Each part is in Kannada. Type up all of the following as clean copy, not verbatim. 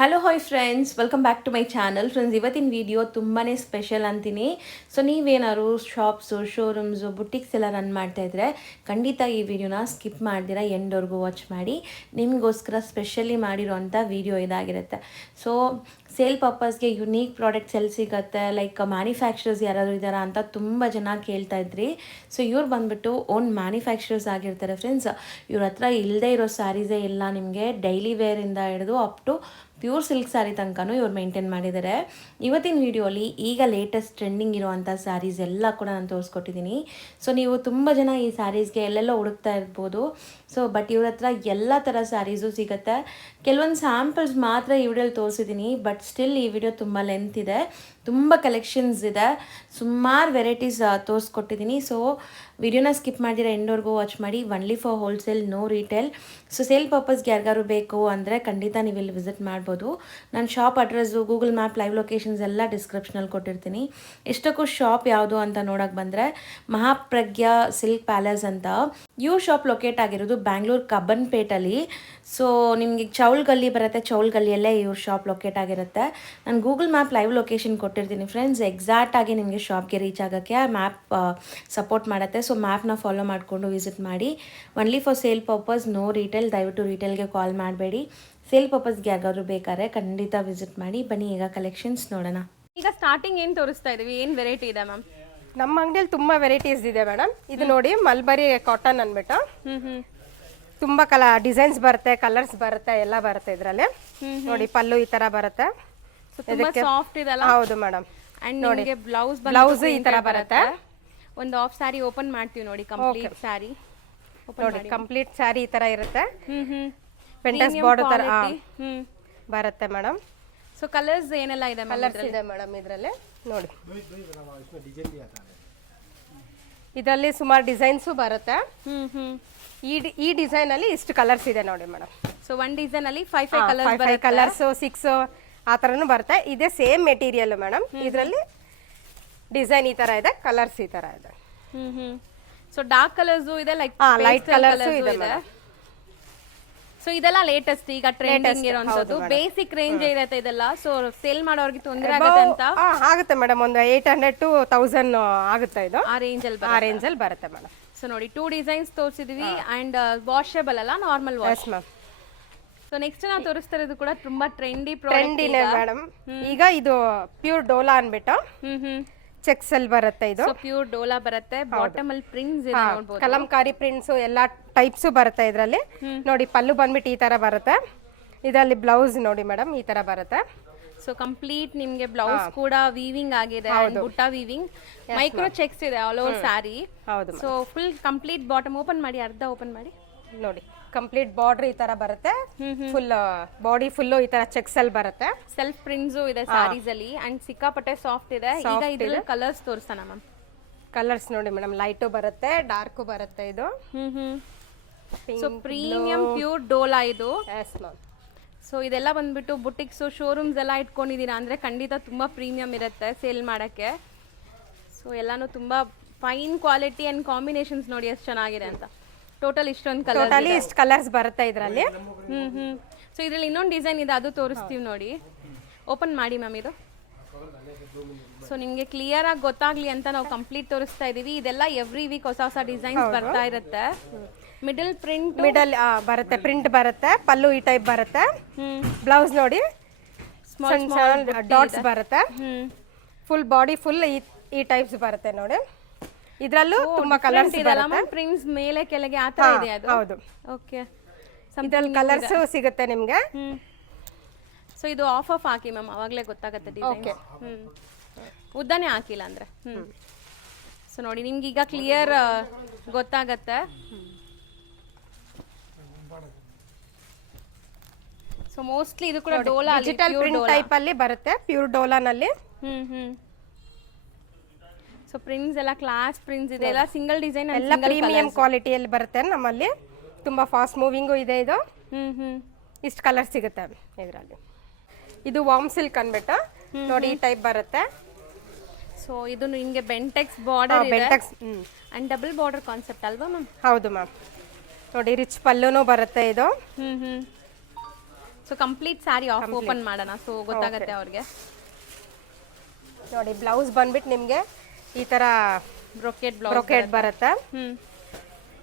Hello hi friends, welcome back to my channel. Friends, ಇವತ್ತಿನ ವಿಡಿಯೋ ತುಂಬಾ ಸ್ಪೆಷಲ್ ಅಂತೀನಿ. ಸೊ ನೀವೇನಾದ್ರು ಶಾಪ್ಸು, ಶೋರೂಮ್ಸು, ಬುಟಿಕ್ಸ್ ಎಲ್ಲ ರನ್ ಮಾಡ್ತಾ ಇದ್ರೆ ಖಂಡಿತ ಈ ವಿಡಿಯೋನ ಸ್ಕಿಪ್ ಮಾಡ್ದಿರಾ ಎಂಡ್ವರೆಗೂ ವಾಚ್ ಮಾಡಿ. ನಿಮಗೋಸ್ಕರ ಸ್ಪೆಷಲಿ ಮಾಡಿರೋಂಥ ವಿಡಿಯೋ ಇದಾಗಿರುತ್ತೆ. ಸೊ ಸೇಲ್ ಪರ್ಪಸ್ಗೆ ಯುನೀಕ್ ಪ್ರಾಡಕ್ಟ್ಸ್ ಎಲ್ಲಿ ಸಿಗುತ್ತೆ, ಲೈಕ್ ಮ್ಯಾನುಫ್ಯಾಕ್ಚರರ್ಸ್ ಯಾರಾದರೂ ಇದ್ದಾರಾ ಅಂತ ತುಂಬ ಜನ ಕೇಳ್ತಾ ಇದ್ರಿ. ಸೊ ಇವ್ರು ಬಂದುಬಿಟ್ಟು ಓನ್ ಮ್ಯಾನುಫ್ಯಾಕ್ಚರರ್ಸ್ ಆಗಿರ್ತಾರೆ ಫ್ರೆಂಡ್ಸ್. ಇವ್ರ ಹತ್ರ ಇಲ್ಲದೇ ಇರೋ ಸ್ಯಾರೀಸೇ ಇಲ್ಲ. ನಿಮಗೆ ಡೈಲಿ ವೇರಿಂದ ಹಿಡಿದು up to pure silk sari ತನಕನೂ ಇವ್ರು ಮೇಂಟೈನ್ ಮಾಡಿದ್ದಾರೆ. ಇವತ್ತಿನ ವಿಡಿಯೋಲಿ ಈಗ ಲೇಟೆಸ್ಟ್ ಟ್ರೆಂಡಿಂಗ್ ಇರುವಂಥ ಸ್ಯಾರೀಸ್ ಎಲ್ಲ ಕೂಡ ನಾನು ತೋರಿಸ್ಕೊಟ್ಟಿದ್ದೀನಿ. ಸೊ ನೀವು ತುಂಬ ಜನ ಈ ಸ್ಯಾರೀಸ್ಗೆ ಎಲ್ಲೆಲ್ಲೋ ಹುಡುಕ್ತಾ ಇರ್ಬೋದು. ಸೊ ಬಟ್ ಇವ್ರ ಹತ್ರ ಎಲ್ಲ ಥರ ಸ್ಯಾರೀಸು ಸಿಗುತ್ತೆ. ಕೆಲವೊಂದು ಸ್ಯಾಂಪಲ್ಸ್ ಮಾತ್ರ ಈ ವಿಡಿಯೋಲಿ ತೋರಿಸಿದ್ದೀನಿ. ಬಟ್ ಸ್ಟಿಲ್ ಈ ವಿಡಿಯೋ ತುಂಬ ಲೆಂತ್ ಇದೆ, ತುಂಬ ಕಲೆಕ್ಷನ್ಸ್ ಇದೆ, ಸುಮಾರು ವೆರೈಟೀಸ್ ತೋರಿಸ್ಕೊಟ್ಟಿದ್ದೀನಿ. ಸೊ ವಿಡಿಯೋನ ಸ್ಕಿಪ್ ಮಾಡಿದಿರ ಎಂಡ್ವರೆಗೂ ವಾಚ್ ಮಾಡಿ. Only for wholesale, no retail. So sale ಪರ್ಪಸ್ಗೆ ಯಾರಿಗಾರು ಬೇಕು ಅಂದರೆ ಖಂಡಿತ ನೀವು ಇಲ್ಲಿ ವಿಸಿಟ್ ಮಾಡ್ಬೋದು. ನಾನು shop address, Google map, live locations ಎಲ್ಲ ಡಿಸ್ಕ್ರಿಪ್ಷನಲ್ಲಿ ಕೊಟ್ಟಿರ್ತೀನಿ. ಇಷ್ಟಕ್ಕೂ ಶಾಪ್ ಯಾವುದು ಅಂತ ನೋಡೋಕೆ ಬಂದರೆ ಮಹಾಪ್ರಜ್ಞಾ ಸಿಲ್ಕ್ ಪ್ಯಾಲೇಸ್ ಅಂತ ಇವ್ರ ಶಾಪ್ ಲೊಕೇಟ್ ಆಗಿರೋದು ಬ್ಯಾಂಗ್ಳೂರು ಕಬ್ಬನ್ಪೇಟಲ್ಲಿ. ಸೊ ನಿಮಗೆ ಚೌಲ್ ಗಲ್ಲಿ ಬರುತ್ತೆ, ಚೌಲ್ ಗಲ್ಲಿಯಲ್ಲೇ ಇವ್ರ ಶಾಪ್ ಲೊಕೇಟ್ ಆಗಿರುತ್ತೆ. ನಾನು ಗೂಗಲ್ ಮ್ಯಾಪ್ ಲೈವ್ ಲೊಕೇಶನ್ ಕೊಟ್ಟಿರ್ತೀನಿ ಫ್ರೆಂಡ್ಸ್. ಎಕ್ಸಾಕ್ಟಾಗಿ ನಿಮಗೆ ಶಾಪ್ಗೆ ರೀಚ್ ಆಗೋಕ್ಕೆ ಆ ಮ್ಯಾಪ್ ಸಪೋರ್ಟ್ ಮಾಡುತ್ತೆ. ಸೊ ಮ್ಯಾಪ್ನ ಫಾಲೋ ಮಾಡಿಕೊಂಡು ವಿಸಿಟ್ ಮಾಡಿ. Only for sale purpose, no retail. ದಯವಿಟ್ಟು ರೀಟೇಲ್ಗೆ ಕಾಲ್ ಮಾಡಬೇಡಿ. ಸೇಲ್ ಪರ್ಪಸ್ಗೆ ಯಾರಿಗಾದ್ರು ಬೇಕಾದ್ರೆ ಖಂಡಿತ ವಿಸಿಟ್ ಮಾಡಿ. ಬನ್ನಿ ಈಗ ಕಲೆಕ್ಷನ್ಸ್ ನೋಡೋಣ. ಈಗ ಸ್ಟಾರ್ಟಿಂಗ್ ಏನು ತೋರಿಸ್ತಾ ಇದೀವಿ, ಏನು ವೆರೈಟಿ ಇದೆ ಮ್ಯಾಮ್? ನಮ್ಮ ಅಂಗಡಿಯಲ್ಲಿ ತುಂಬಾ ವೆರೈಟೀಸ್ ಇದೆ ಮೇಡಮ್. ಇದು ನೋಡಿ ಮಲ್ಬರಿ ಕಾಟನ್ ಅಂದ್ಬಿಟ್ಟು ತುಂಬಾ ಡಿಸೈನ್ಸ್ ಬರುತ್ತೆ, ಕಲರ್ಸ್ ಬರುತ್ತೆ, ಎಲ್ಲ ಬರುತ್ತೆ ಇದರಲ್ಲಿ. ನೋಡಿ ಪಲ್ಲು ಈ ತರ ಬರುತ್ತೆ. ಸಾಫ್ಟ್ ಇದೆಲ್ಲ. ಹೌದು ಮೇಡಮ್. ಅಂಡ್ ನಿಮಗೆ ಬ್ಲೌಸ್ ಈ ತರ ಬರುತ್ತೆ. ಒಂದು ಹಾಫ್ ಸ್ಯಾರಿ ಓಪನ್ ಮಾಡ್ತೀವಿ ನೋಡಿ. ಕಂಪ್ಲೀಟ್ ಸ್ಯಾರಿ ನೋಡಿ, ಕಂಪ್ಲೀಟ್ ಸ್ಯಾರಿ ಈ ತರ ಇರುತ್ತೆ. ಪೆಂಟಸ್ ಬಾರ್ಡರ್ ತರ ಬರುತ್ತೆ ಮೇಡಮ್. ಸೊ ಕಲರ್ಸ್ ಏನೆಲ್ಲ ಇದೆ? ಕಲರ್ಸ್ ಇದೆ ಮೇಡಮ್ ಇದರಲ್ಲಿ. ನೋಡಿ ಇದರಲ್ಲಿ ಸುಮಾರು ಡಿಸೈನ್ಸು ಬರುತ್ತೆ. ಈ ಡಿಸೈನ್ ಅಲ್ಲಿ ಇಷ್ಟು ಕಲರ್ಸ್ ಇದೆ ನೋಡಿ ಮೇಡಮ್. ಸೊ ಒನ್ ಡಿಸೈನ್ ಅಲ್ಲಿ 5 ಕಲರ್ಸ್ 6 ಆ ತರನು ಬರುತ್ತೆ. ಇದೇ ಸೇಮ್ ಮೆಟೀರಿಯಲ್ ಮೇಡಮ್. ಇದರಲ್ಲಿ ಡಿಸೈನ್ ಈ ತರ ಇದೆ, ಕಲರ್ಸ್ ಈ ತರ ಇದೆ. ಸೊ ಡಾರ್ಕ್ ಕಲರ್ಸ್ ಇದೆ, ಲೈಕ್ ಲೈಟ್ ಕಲರ್ಸ್ ಇದೆ ಮೇಡಮ್. ಸೊ ಇದೆಲ್ಲ ಲೇಟೆಸ್ಟ್ ಈಗ ಟ್ರೆಂಡಿಂಗ್ ಇರೋಂಥದ್ದು. ಬೇಸಿಕ್ ರೇಂಜ್ ಇರುತ್ತೆ ಇದೆಲ್ಲ. ಸೊ ಸೇಲ್ ಮಾಡೋರಿಗೆ ತೊಂದರೆ ಆಗುತ್ತೆ ಅಂತ ಆಗುತ್ತೆ ಮೇಡಮ್. ಒಂದು 800 to 1000 ಆಗುತ್ತೆ ಇದು. ಆ ರೇಂಜ್ ಅಲ್ಲಿ ಬರುತ್ತೆ ಮೇಡಮ್. ಸೊ ನೋಡಿ 2 ಡಿಸೈನ್ಸ್ ತೋರಿಸಿದ್ವಿ. ಅಂಡ್ ವಾಷಬಲ್ ಅಲ್ಲ, ನಾರ್ಮಲ್ ವಾಶ್. ಸೊ ನೆಕ್ಸ್ಟ್ ನಾವು ತೋರಿಸ್ತಾ ಇರೋದು ಕೂಡ ತುಂಬಾ ಟ್ರೆಂಡಿ ಪ್ರಾಡಕ್ಟ್ ಇದೆ ಮೇಡಮ್. ಈಗ ಇದು ಪ್ಯೂರ್ ಡೋಲಾ ಅನ್ಬಿಟ್ಟು ಚೆಕ್ಸ್ ಅಲ್ಲಿ ಬರುತ್ತೆ. ಇದು ಪ್ಯೂರ್ ಡೋಲಾ ಬರುತ್ತೆ. ಬಾಟಮ್ ಅಲ್ಲಿ ಪ್ರಿಂಟ್ಸ್ ಇದೆ ನೋಡಬಹುದು. ಕಲಂಕಾರಿ ಪ್ರಿಂಟ್ಸ್ ಎಲ್ಲಾ ಟೈಪ್ಸ್ ಬರುತ್ತೆ ಇದರಲ್ಲಿ. ನೋಡಿ ಪಲ್ಲು ಬಂದ್ಬಿಟ್ಟು ಈ ತರ ಬರುತ್ತೆ. ಇದರಲ್ಲಿ ಬ್ಲೌಸ್ ನೋಡಿ ಮೇಡಮ್ ಈ ತರ ಬರುತ್ತೆ. ಸೊ ಕಂಪ್ಲೀಟ್ ನಿಮ್ಗೆ ಬ್ಲೌಸ್ ಕೂಡ ವೀವಿಂಗ್ ಆಗಿದೆ, ಬುಟ್ಟ ವೀವಿಂಗ್, ಮೈಕ್ರೋ ಚೆಕ್ಸ್ ಇದೆ ಆಲ್ ಓವರ್ ಸ್ಯಾರಿ. ಹೌದು. So full complete bottom open ಮಾಡಿ, ಅರ್ಧ ಓಪನ್ ಮಾಡಿ ನೋಡಿ. ಕಂಪ್ಲೀಟ್ ಬಾರ್ಡರ್ ಈ ತರ ಬರುತ್ತೆ. ಫುಲ್ ಬಾಡಿ ಫುಲ್ ಈ ತರ ಚೆಕ್ಸ್ ಅಲ್ಲಿ ಬರುತ್ತೆ. ಸೆಲ್ಫ್ ಪ್ರಿಂಟ್ಸ್ ಇದೆ ಸ್ಯಾರೀಸ್ ಅಲ್ಲಿ. ಅಂಡ್ ಸಿಕ್ಕಾಪಟ್ಟೆ ಸಾಫ್ಟ್ ಇದೆ. ಈಗ ಇದ್ರಲ್ಲಿ ಕಲರ್ಸ್ ತೋರಿಸೋಣ ಮ್ಯಾಮ್. ಕಲರ್ಸ್ ನೋಡಿ ಮೇಡಮ್, ಲೈಟು ಬರುತ್ತೆ, ಡಾರ್ಕು ಬರುತ್ತೆ. ಇದು ಸೊ ಪ್ರೀಮಿಯಂ ಪ್ಯೂರ್ ಡೋಲಾ ಇದು. Yes ma'am. ಸೊ ಇದೆಲ್ಲ ಬಂದ್ಬಿಟ್ಟು ಬುಟಿಕ್ಸ್, ಶೋರೂಮ್ಸ್ ಎಲ್ಲ ಇಟ್ಕೊಂಡಿದ್ದೀರಾ ಅಂದರೆ ಖಂಡಿತ ತುಂಬ ಪ್ರೀಮಿಯಂ ಇರುತ್ತೆ ಸೇಲ್ ಮಾಡೋಕ್ಕೆ. ಸೊ ಎಲ್ಲಾನು ತುಂಬ ಫೈನ್ ಕ್ವಾಲಿಟಿ ಆ್ಯಂಡ್ ಕಾಂಬಿನೇಷನ್ಸ್ ನೋಡಿ ಎಷ್ಟು ಚೆನ್ನಾಗಿದೆ ಅಂತ. ಟೋಟಲ್ ಇಷ್ಟೊಂದು ಇಷ್ಟು ಕಲರ್ಸ್ ಬರುತ್ತೆ ಇದರಲ್ಲಿ. ಸೊ ಇದರಲ್ಲಿ ಇನ್ನೊಂದು ಡಿಸೈನ್ ಇದೆ, ಅದು ತೋರಿಸ್ತೀವಿ ನೋಡಿ. ಓಪನ್ ಮಾಡಿ ಮ್ಯಾಮ್ ಇದು. ಸೊ ನಿಮಗೆ ಕ್ಲಿಯರ್ ಆಗಿ ಗೊತ್ತಾಗ್ಲಿ ಅಂತ ನಾವು ಕಂಪ್ಲೀಟ್ ತೋರಿಸ್ತಾ ಇದೀವಿ. ಇದೆಲ್ಲ ಎವ್ರಿ ವೀಕ್ ಹೊಸ ಹೊಸ ಡಿಸೈನ್ಸ್ ಬರ್ತಾ ಇರುತ್ತೆ. ಮಿಡಲ್ ಬರುತ್ತೆ, ಪ್ರಿಂಟ್ ಬರುತ್ತೆ, ಪಲ್ಲು ಈ ಟೈಪ್ ಬರುತ್ತೆ. ಬ್ಲೌಸ್ ನೋಡಿ ಸ್ಮಾಲ್ ಡಾಟ್ಸ್ ಬರುತ್ತೆ. ಫುಲ್ ಬಾಡಿ ಫುಲ್ ಈ ಟೈಪ್ಸ್ ಬರುತ್ತೆ ನೋಡಿ. ಇದ್ರಲ್ಲೂ ತುಂಬಾ ಕಲರ್ಸ್ ಇದೆಲ್ಲ ಪ್ರಿಂಟ್ಸ್ ಮೇಲೆ ಕೆಳಗೆ ಆ ತರ ಇದೆ ಅದು. ಹೌದು. ಓಕೆ. ಇದ್ರಲ್ಲಿ ಕಲರ್ಸ್ ಸಿಗುತ್ತೆ ನಿಮ್ಗೆ. ಸೊ ಇದು ಆಫ್ ಹಾಕಿ ಮ್ಯಾಮ್, ಅವಾಗಲೇ ಗೊತ್ತಾಗುತ್ತೆ ಡಿಸೈನ್. ಉದ್ದನೇ ಹಾಕಿಲ್ಲ ಅಂದ್ರೆ. ಸೊ ನೋಡಿ ನಿಮ್ಗೆ ಈಗ ಕ್ಲಿಯರ್ ಗೊತ್ತಾಗತ್ತೆ. ಸೊ ಮೋಸ್ಟ್ಲಿ ಇದು ಕೂಡ ಡೋಲಾ ಡಿಜಿಟಲ್ ಪ್ರಿಂಟ್ ಟೈಪ್ ಅಲ್ಲಿ ಬರುತ್ತೆ, ಪ್ಯೂರ್ ಡೋಲಾನಲ್ಲಿ. ಸೊ ಪ್ರಿಂಟ್ಸ್ ಎಲ್ಲ ಕ್ಲಾಸ್ ಪ್ರಿಂಟ್ಸ್ ಇದೆ, ಎಲ್ಲ ಸಿಂಗಲ್ ಡಿಸೈನ್, ಎಲ್ಲ ಪ್ರೀಮಿಯಂ ಕ್ವಾಲಿಟಿಯಲ್ಲಿ ಬರುತ್ತೆ ನಮ್ಮಲ್ಲಿ. ತುಂಬಾ ಫಾಸ್ಟ್ ಮೂವಿಂಗು ಇದೆ ಇದು. ಇಷ್ಟು ಕಲರ್ ಸಿಗುತ್ತೆ ಇದರಲ್ಲಿ. ಇದು ವಾಮ್ ಸಿಲ್ಕ್ ಅನ್ಬಿಟ್ಟು ನೋಡಿ ಈ ಟೈಪ್ ಬರುತ್ತೆ. ಸೊ ಇದು ನಿಮಗೆ ಬೆಂಟೆಕ್ಸ್ ಬಾರ್ಡರ್ ಇದೆ ಅಂಡ್ ಡಬಲ್ ಬಾರ್ಡರ್ ಕಾನ್ಸೆಪ್ಟ್ ಅಲ್ವಾ ಮ್ಯಾಮ್? ಹೌದು ಮ್ಯಾಮ್. ನೋಡಿ ರಿಚ್ ಪಲ್ಲುನು ಬರುತ್ತೆ ಇದು. So complete sari of open ಮಾಡೋಣ, ಸೊ ಗೊತ್ತಾಗತ್ತೆ ಅವ್ರಿಗೆ. ನೋಡಿ ಬ್ಲೌಸ್ ಬಂದ್ಬಿಟ್ಟು ನಿಮಗೆ ಈ ಥರ ಬ್ರೊಕೆಟ್ ಬರುತ್ತೆ.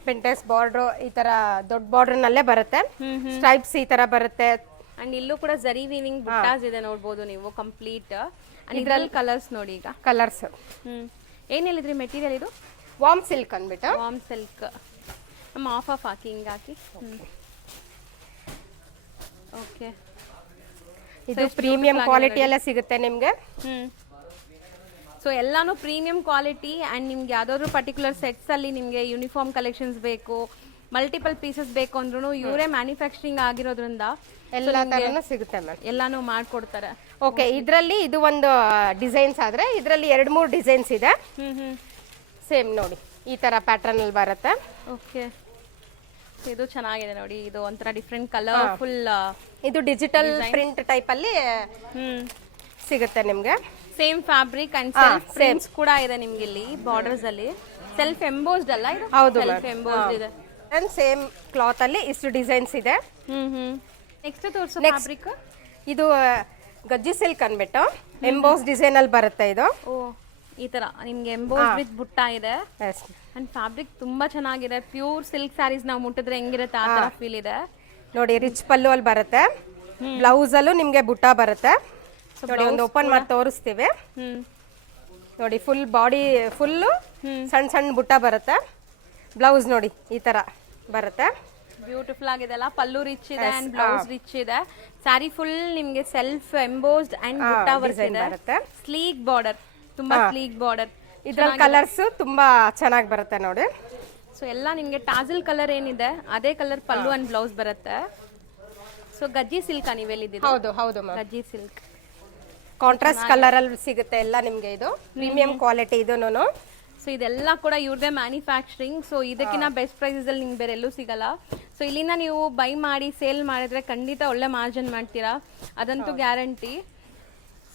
ಪಿಂಟೆಕ್ಸ್ ಬಾರ್ಡ್ರು ಈ ಥರ ದೊಡ್ಡ ಬಾರ್ಡ್ರ್ನಲ್ಲೇ ಬರುತ್ತೆ. ಸ್ಟ್ರೈಪ್ಸ್ ಈ ಥರ ಬರುತ್ತೆ. ಅಂಡ್ ಇಲ್ಲೂ ಕೂಡ ಜರಿ ವೀವಿಂಗ್ ಬುಟ್ಟಾಸ್ ಇದೆ ನೋಡ್ಬೋದು ನೀವು ಕಂಪ್ಲೀಟ್. ಅಂಡ್ ಇದ್ರಲ್ಲಿ ಕಲರ್ಸ್ ನೋಡಿ ಈಗ ಕಲರ್ಸ್. ಏನ್ ಹೇಳಿದ್ರಿ ಮೆಟೀರಿಯಲ್ ಇದು? ವಾರ್ಮ್ ಸಿಲ್ಕ್ ಅಂದ್ಬಿಟ್ಟು. Warm silk. ನಮ್ಮ ಆಫ್ ಹಾಕಿ ಹಿಂಗೆ ಹಾಕಿ. ಓಕೆ, ಇದು ಪ್ರೀಮಿಯಂ ಕ್ವಾಲಿಟಿ ಎಲ್ಲ ಸಿಗುತ್ತೆ ನಿಮಗೆ. ಸೊ ಎಲ್ಲಾನು ಪ್ರೀಮಿಯಂ ಕ್ವಾಲಿಟಿ. ಆ್ಯಂಡ್ ನಿಮ್ಗೆ ಯಾವುದಾದ್ರು ಪರ್ಟಿಕ್ಯುಲರ್ ಸೆಟ್ಸಲ್ಲಿ ನಿಮಗೆ ಯೂನಿಫಾರ್ಮ್ ಕಲೆಕ್ಷನ್ಸ್ ಬೇಕು, ಮಲ್ಟಿಪಲ್ ಪೀಸಸ್ ಬೇಕು ಅಂದ್ರೂ ಇವರೇ ಮ್ಯಾನುಫ್ಯಾಕ್ಚರಿಂಗ್ ಆಗಿರೋದ್ರಿಂದ ಎಲ್ಲ ಥರನೂ ಸಿಗುತ್ತೆ ಮ್ಯಾಮ್. ಎಲ್ಲಾನು ಮಾಡ್ಕೊಡ್ತಾರೆ. ಓಕೆ, ಇದರಲ್ಲಿ ಇದು ಒಂದು ಡಿಸೈನ್ಸ್ ಆದರೆ ಇದರಲ್ಲಿ 2-3 ಡಿಸೈನ್ಸ್ ಇದೆ. ಸೇಮ್ ನೋಡಿ ಈ ಥರ ಪ್ಯಾಟರ್ನಲ್ಲಿ ಬರುತ್ತೆ. ಓಕೆ, ಇದು ಚೆನ್ನಾಗಿದೆ ನೋಡಿ. ಇದು ಒಂಥರ ಡಿಫ್ರೆಂಟ್ ಕಲರ್ಫುಲ್. ಇದು ಡಿಜಿಟಲ್ ಪ್ರಿಂಟ್ ಟೈಪಲ್ಲಿ ಸಿಗುತ್ತೆ ನಿಮಗೆ. Same fabric and self prints ಕೂಡ ಇದೆ ನಿಮ್ಗೆ ಇಲ್ಲಿ ಬಾರ್ಡರ್ಸ್ ಅಲ್ಲಿ. ಸೆಲ್ಫ್ ಎಂಬೋಸ್ಡ್ ಅಲ್ಲ ಇದು? ಹೌದು, ಸೆಲ್ಫ್ ಎಂಬೋಸ್ಡ್ ಇದೆ. ಅಂಡ್ ಸೇಮ್ ಕ್ಲಾತ್ ಅಲ್ಲಿ ಇಷ್ಟು ಡಿಸೈನ್ಸ್ ಇದೆ. ನೆಕ್ಸ್ಟ್ ತೋರಿಸೋ ಫ್ಯಾಬ್ರಿಕ್ ಇದು ಗಜ್ಜಿ ಸಿಲ್ಕ್ ಅನ್ಬಿಟ್ಟು ಎಂಬೋಸ್ ಡಿಸೈನ್ ಅಲ್ಲಿ ಬರುತ್ತೆ ಇದು. ಓ, ಈ ತರ ನಿಮ್ಗೆ ಎಂಬೋಸ್ ವಿತ್ ಬುಟ್ಟ ಇದೆ. ಅಂಡ್ ಫ್ಯಾಬ್ರಿಕ್ ತುಂಬಾ ಚೆನ್ನಾಗಿದೆ. ಪ್ಯೂರ್ ಸಿಲ್ಕ್ ಸ್ಯಾರೀಸ್ ನಾವು ಮುಟ್ಟಿದ್ರೆ ಹೆಂಗಿರುತ್ತೆ ಆ ತರ ಫೀಲ್ ಇದೆ ನೋಡಿ. ರಿಚ್ ಪಲ್ಲು ಅಲ್ಲಿ ಬರುತ್ತೆ. ಬ್ಲೌಸ್ ಅಲ್ಲೂ ನಿಮ್ಗೆ ಬುಟ್ಟ ಬರುತ್ತೆ ನೋಡಿ. ಒಂದು ಓಪನ್ ಮಾಡಿ ತೋರಿಸ್ತೀವಿ ನೋಡಿ. ಫುಲ್ ಬಾಡಿ ಫುಲ್ಲು ಸಣ್ಣ ಸಣ್ಣ ಬುಟ್ಟ ಬರುತ್ತೆ. ಬ್ಲೌಸ್ ನೋಡಿ ಈ ತರ ಬರುತ್ತೆ. ಬ್ಯೂಟಿಫುಲ್ ಆಗಿದೆ ಅಲ್ಲ. ಪಲ್ಲು ರಿಚ್ ಇದೆ ಅಂಡ್ ಬ್ಲೌಸ್ ರಿಚ್ ಇದೆ. ಸ್ಯಾರಿ ಫುಲ್ ನಿಮ್ಗೆ ಸೆಲ್ಫ್ ಎಂಬೋಸ್ಡ್ ಅಂಡ್ ಬುಟ್ಟ ಬರುತ್ತೆ. ಸ್ಲೀಕ್ ಬಾರ್ಡರ್, ತುಂಬಾ ಸ್ಲೀಕ್ ಬಾರ್ಡರ್. ಇದ್ರಲ್ಲಿ ಕಲರ್ಸ್ ತುಂಬಾ ಚೆನ್ನಾಗಿ ಬರುತ್ತೆ ನೋಡಿ. ಸೊ ಎಲ್ಲ ನಿಮ್ಗೆ ಟಾಜಲ್ ಕಲರ್ ಏನಿದೆ ಅದೇ ಕಲರ್ ಪಲ್ಲು ಅಂಡ್ ಬ್ಲೌಸ್ ಬರುತ್ತೆ. ಸೊ ಗಜ್ಜಿ ಸಿಲ್ಕ್ ನೀವು ಎಲ್ಲಿದ್ದೀರಿ? ಹೌದು ಹೌದು, ಗಜ್ಜಿ ಸಿಲ್ಕ್ ಕಾಂಟ್ರಾಸ್ಟ್ ಕಲರ್ ಅಲ್ಲಿ ಸಿಗುತ್ತೆ ಎಲ್ಲ ನಿಮ್ಗೆ. ಇದು ಪ್ರೀಮಿಯಂ ಕ್ವಾಲಿಟಿ ಇದೂನು. ಸೊ ಇದೆಲ್ಲ ಕೂಡ ಇವ್ರದೇ ಮ್ಯಾನುಫ್ಯಾಕ್ಚರಿಂಗ್. ಸೊ ಇದಕ್ಕಿಂತ ಬೆಸ್ಟ್ ಪ್ರೈಸಸ್ ಅಲ್ಲಿ ನಿಮ್ಗೆ ಬೇರೆ ಎಲ್ಲೂ ಸಿಗಲ್ಲ. ಸೊ ಇಲ್ಲಿಂದ ನೀವು ಬೈ ಮಾಡಿ ಸೇಲ್ ಮಾಡಿದ್ರೆ ಖಂಡಿತ ಒಳ್ಳೆ ಮಾರ್ಜಿನ್ ಮಾಡ್ತೀರಾ, ಅದಂತೂ ಗ್ಯಾರಂಟಿ.